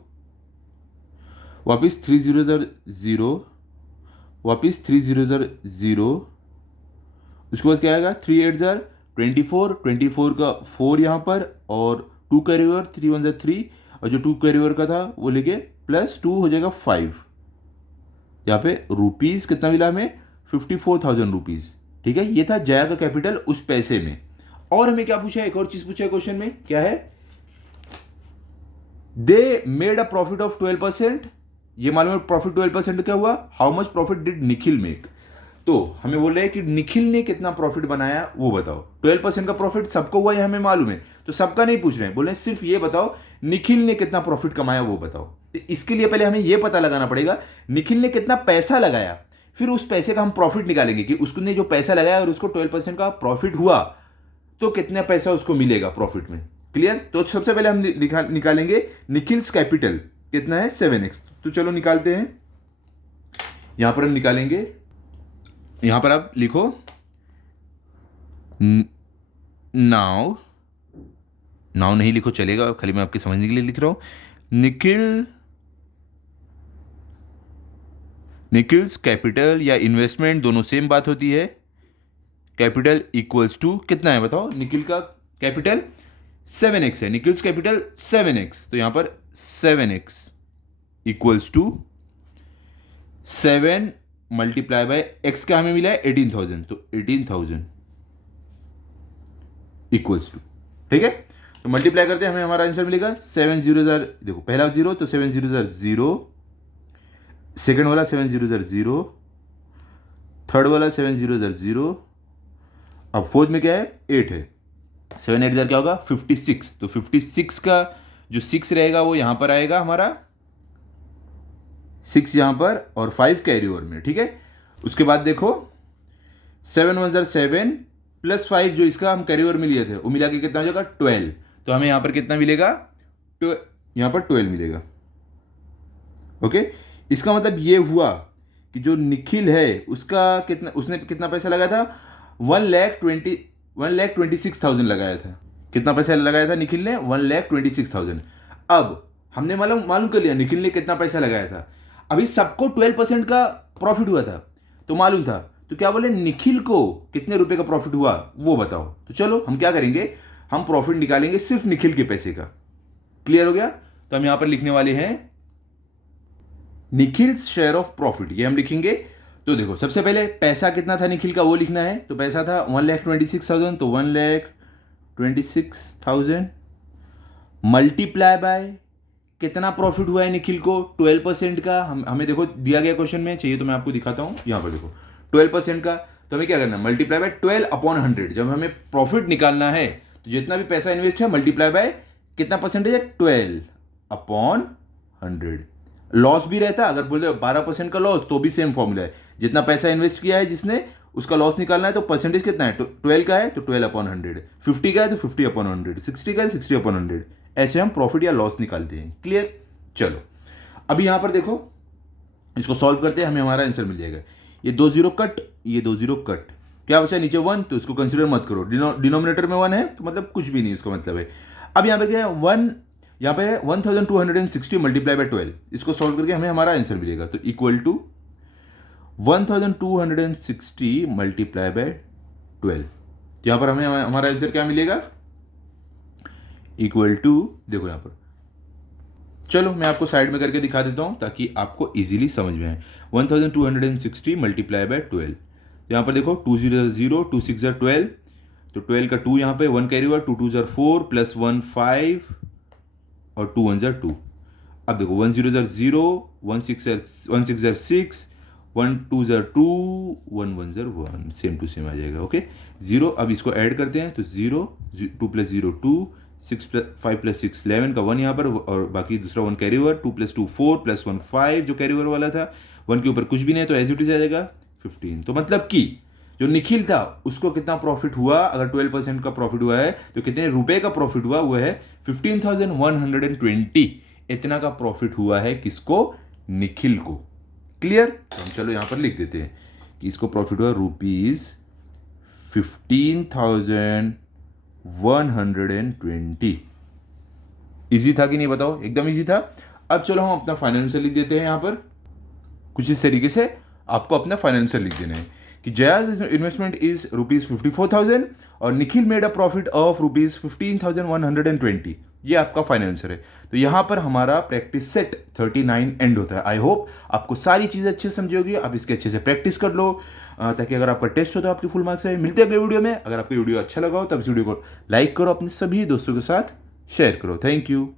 वापिस 3 0 0, वापिस 3 0 0, उसके बाद क्या आएगा, 3 8 24, 24 का 4 यहाँ पर, और 2 कैरी ओवर, 3 1 3, और जो 2 कैरी ओवर का था वो लेके प्लस 2 हो जाएगा 5। यहाँ पे रुपीज कितना मिला हमें, 54,000 रुपीज। ठीक है, ये था जया का कैपिटल उस पैसे में। और हमें क्या पूछा है, एक और चीज पूछा है क्वेश्चन में, क्या है, they made a profit of 12%। ये मालूम है प्रॉफिट 12% क्या हुआ, how much profit did Nikhil make. तो हमें बोल रहे हैं कि निखिल ने कितना प्रॉफिट बनाया वो बताओ। 12% का प्रॉफिट सबको हुआ, ये हमें मालूम है, तो सबका नहीं पूछ रहे हैं, बोल रहे हैं सिर्फ ये बताओ निखिल ने कितना प्रॉफिट कमाया वो बताओ। तो इसके लिए पहले हमें ये पता लगाना पड़ेगा निखिल ने कितना पैसा लगाया, फिर उस पैसे का हम प्रॉफिट निकालेंगे कि उसने जो पैसा लगाया और उसको 12% का प्रॉफिट हुआ तो कितना पैसा उसको मिलेगा प्रॉफिट में। क्लियर? तो सबसे पहले हम निकालेंगे निखिल्स कैपिटल कितना है, 7x। तो चलो निकालते हैं। यहां पर हम निकालेंगे, यहां पर आप लिखो नाउ नहीं लिखो चलेगा, खाली मैं आपके समझने के लिए लिख रहा हूं। निखिल्स कैपिटल या इन्वेस्टमेंट दोनों सेम बात होती है। कैपिटल इक्वल्स टू कितना है बताओ, निखिल का कैपिटल 7x है, निखिल्स कैपिटल 7x। तो यहां पर 7x equals to 7 multiply by x का हमें मिला है 18,000। तो 18,000 इक्वल्स टू, ठीक है, तो मल्टीप्लाई करते हैं हमें हमारा आंसर मिलेगा 7 0 देखो पहला 0 तो 7 0 0, सेकेंड वाला 7 0 0, थर्ड वाला 7 0 0, अब फोर्थ में क्या है 8 है, 7 8 क्या होगा 56। तो 56 का जो 6 रहेगा वो यहां पर आएगा हमारा 6 यहां पर और 5 कैरी ओवर में। ठीक है, उसके बाद देखो 7 1 7 प्लस 5 जो इसका हम कैरी ओवर में लिए थे वो मिला के कितना हो जाएगा 12। तो हमें यहां पर कितना मिलेगा, यहां पर 12 मिलेगा। ओके, इसका मतलब ये हुआ कि जो निखिल है उसका कितना, उसने कितना पैसा लगाया था, 1,26,000 लगाया था। कितना पैसा लगाया था निखिल ने, 1,26,000। अब हमने मालूम कर लिया निखिल ने कितना पैसा लगाया था। अभी सबको 12% का प्रॉफिट हुआ था तो मालूम था, तो क्या बोले निखिल को कितने रुपए का प्रॉफिट हुआ वो बताओ। तो चलो हम क्या करेंगे, हम प्रॉफिट निकालेंगे सिर्फ निखिल के पैसे का। क्लियर हो गया? तो हम यहां पर लिखने वाले हैं निखिल्स शेयर ऑफ प्रॉफिट, ये हम लिखेंगे। तो देखो सबसे पहले पैसा कितना था निखिल का वो लिखना है। तो पैसा था 1,26,000, तो 1,26,000 मल्टीप्लाई बाय कितना प्रॉफिट हुआ है निखिल को 12% का। हमें देखो दिया गया क्वेश्चन में, चाहिए तो मैं आपको दिखाता हूं, यहां पर देखो 12% का। तो हमें क्या करना है, मल्टीप्लाई बाय 12/100। जब हमें प्रॉफिट निकालना है तो जितना भी पैसा इन्वेस्ट है मल्टीप्लाई बाय कितना परसेंटेज है, 12/100। लॉस भी रहता, अगर बोलते 12% का लॉस तो भी सेम फॉर्मूला है, जितना पैसा इन्वेस्ट किया है जिसने उसका लॉस निकालना है तो परसेंटेज कितना है, 12 का है तो 12/100, 50 का है तो 50/100, 60 का है तो 60/100। ऐसे हम प्रॉफिट या लॉस निकालते हैं। क्लियर? चलो अभी यहां पर देखो इसको सॉल्व करते हैं, हमें हमारा आंसर मिल जाएगा। ये 2 0 कट, ये 2 0 कट, क्या बचा नीचे 1, तो इसको कंसिडर मत करो, डिनोमिनेटर में 1 है तो मतलब कुछ भी नहीं, इसका मतलब है। अब यहां पर क्या है 1, यहां पे 1,260 मल्टीप्लाई बाय 12, इसको सॉल्व करके हमें हमारा आंसर मिलेगा। तो इक्वल टू 1,260 मल्टीप्लाई बाय 12, यहाँ पर हमें हमारा आंसर क्या मिलेगा, इक्वल टू, देखो यहाँ पर, चलो मैं आपको साइड में करके दिखा देता हूँ ताकि आपको इजीली समझ में आए। 1260 मल्टीप्लाई बाय 12, यहाँ पर देखो 2 0 0, 2 6 12, तो 12 का 2 यहाँ पे, 1 कैरी हुआ, 2 2 4 प्लस 1 5 और 2 1 2। अब देखो 1 0 0, 1 6 6, 1 2 2, 1 1 1, सेम टू सेम आ जाएगा। ओके, 0, अब इसको ऐड करते हैं तो 0, 2 प्लस 0 2, 6 प्लस 5 प्लस 6 11 का 1 यहाँ पर, और बाकी दूसरा 1 कैरी ओवर, 2 प्लस 2 4 प्लस 1 5 जो कैरी ओवर वाला था, 1 के ऊपर कुछ भी नहीं तो एज इट इज आ जाएगा 15। तो मतलब कि जो निखिल था उसको कितना प्रॉफिट हुआ, अगर 12% का प्रॉफिट हुआ है तो कितने रुपए का प्रॉफिट हुआ, वो है 15,120। इतना का प्रॉफिट हुआ है किसको, निखिल को। क्लियर, हम चलो यहां पर लिख देते हैं कि इसको प्रॉफिट हुआ ₹15,120। इजी था कि नहीं बताओ, एकदम इजी था। अब चलो हम अपना फाइनेंशियल लिख देते हैं यहां पर, कुछ इस तरीके से आपको अपना फाइनेंशियल लिख देना है कि जयाज इन्वेस्टमेंट इज ₹54,000 और Nikhil made a profit of ₹15,120। ये आपका फाइनेंशियल है। तो यहां पर हमारा प्रैक्टिस सेट 39 एंड होता है। आई होप आपको सारी चीजें अच्छे से समझी होगी, आप इसके अच्छे से प्रैक्टिस कर लो ताकि अगर आपका टेस्ट हो तो आपकी फुल मार्क्स आए। मिलते हैं अगले वीडियो में। अगर आपको वीडियो अच्छा लगा हो तो इस वीडियो को लाइक करो, अपने सभी दोस्तों के साथ शेयर करो। Thank you.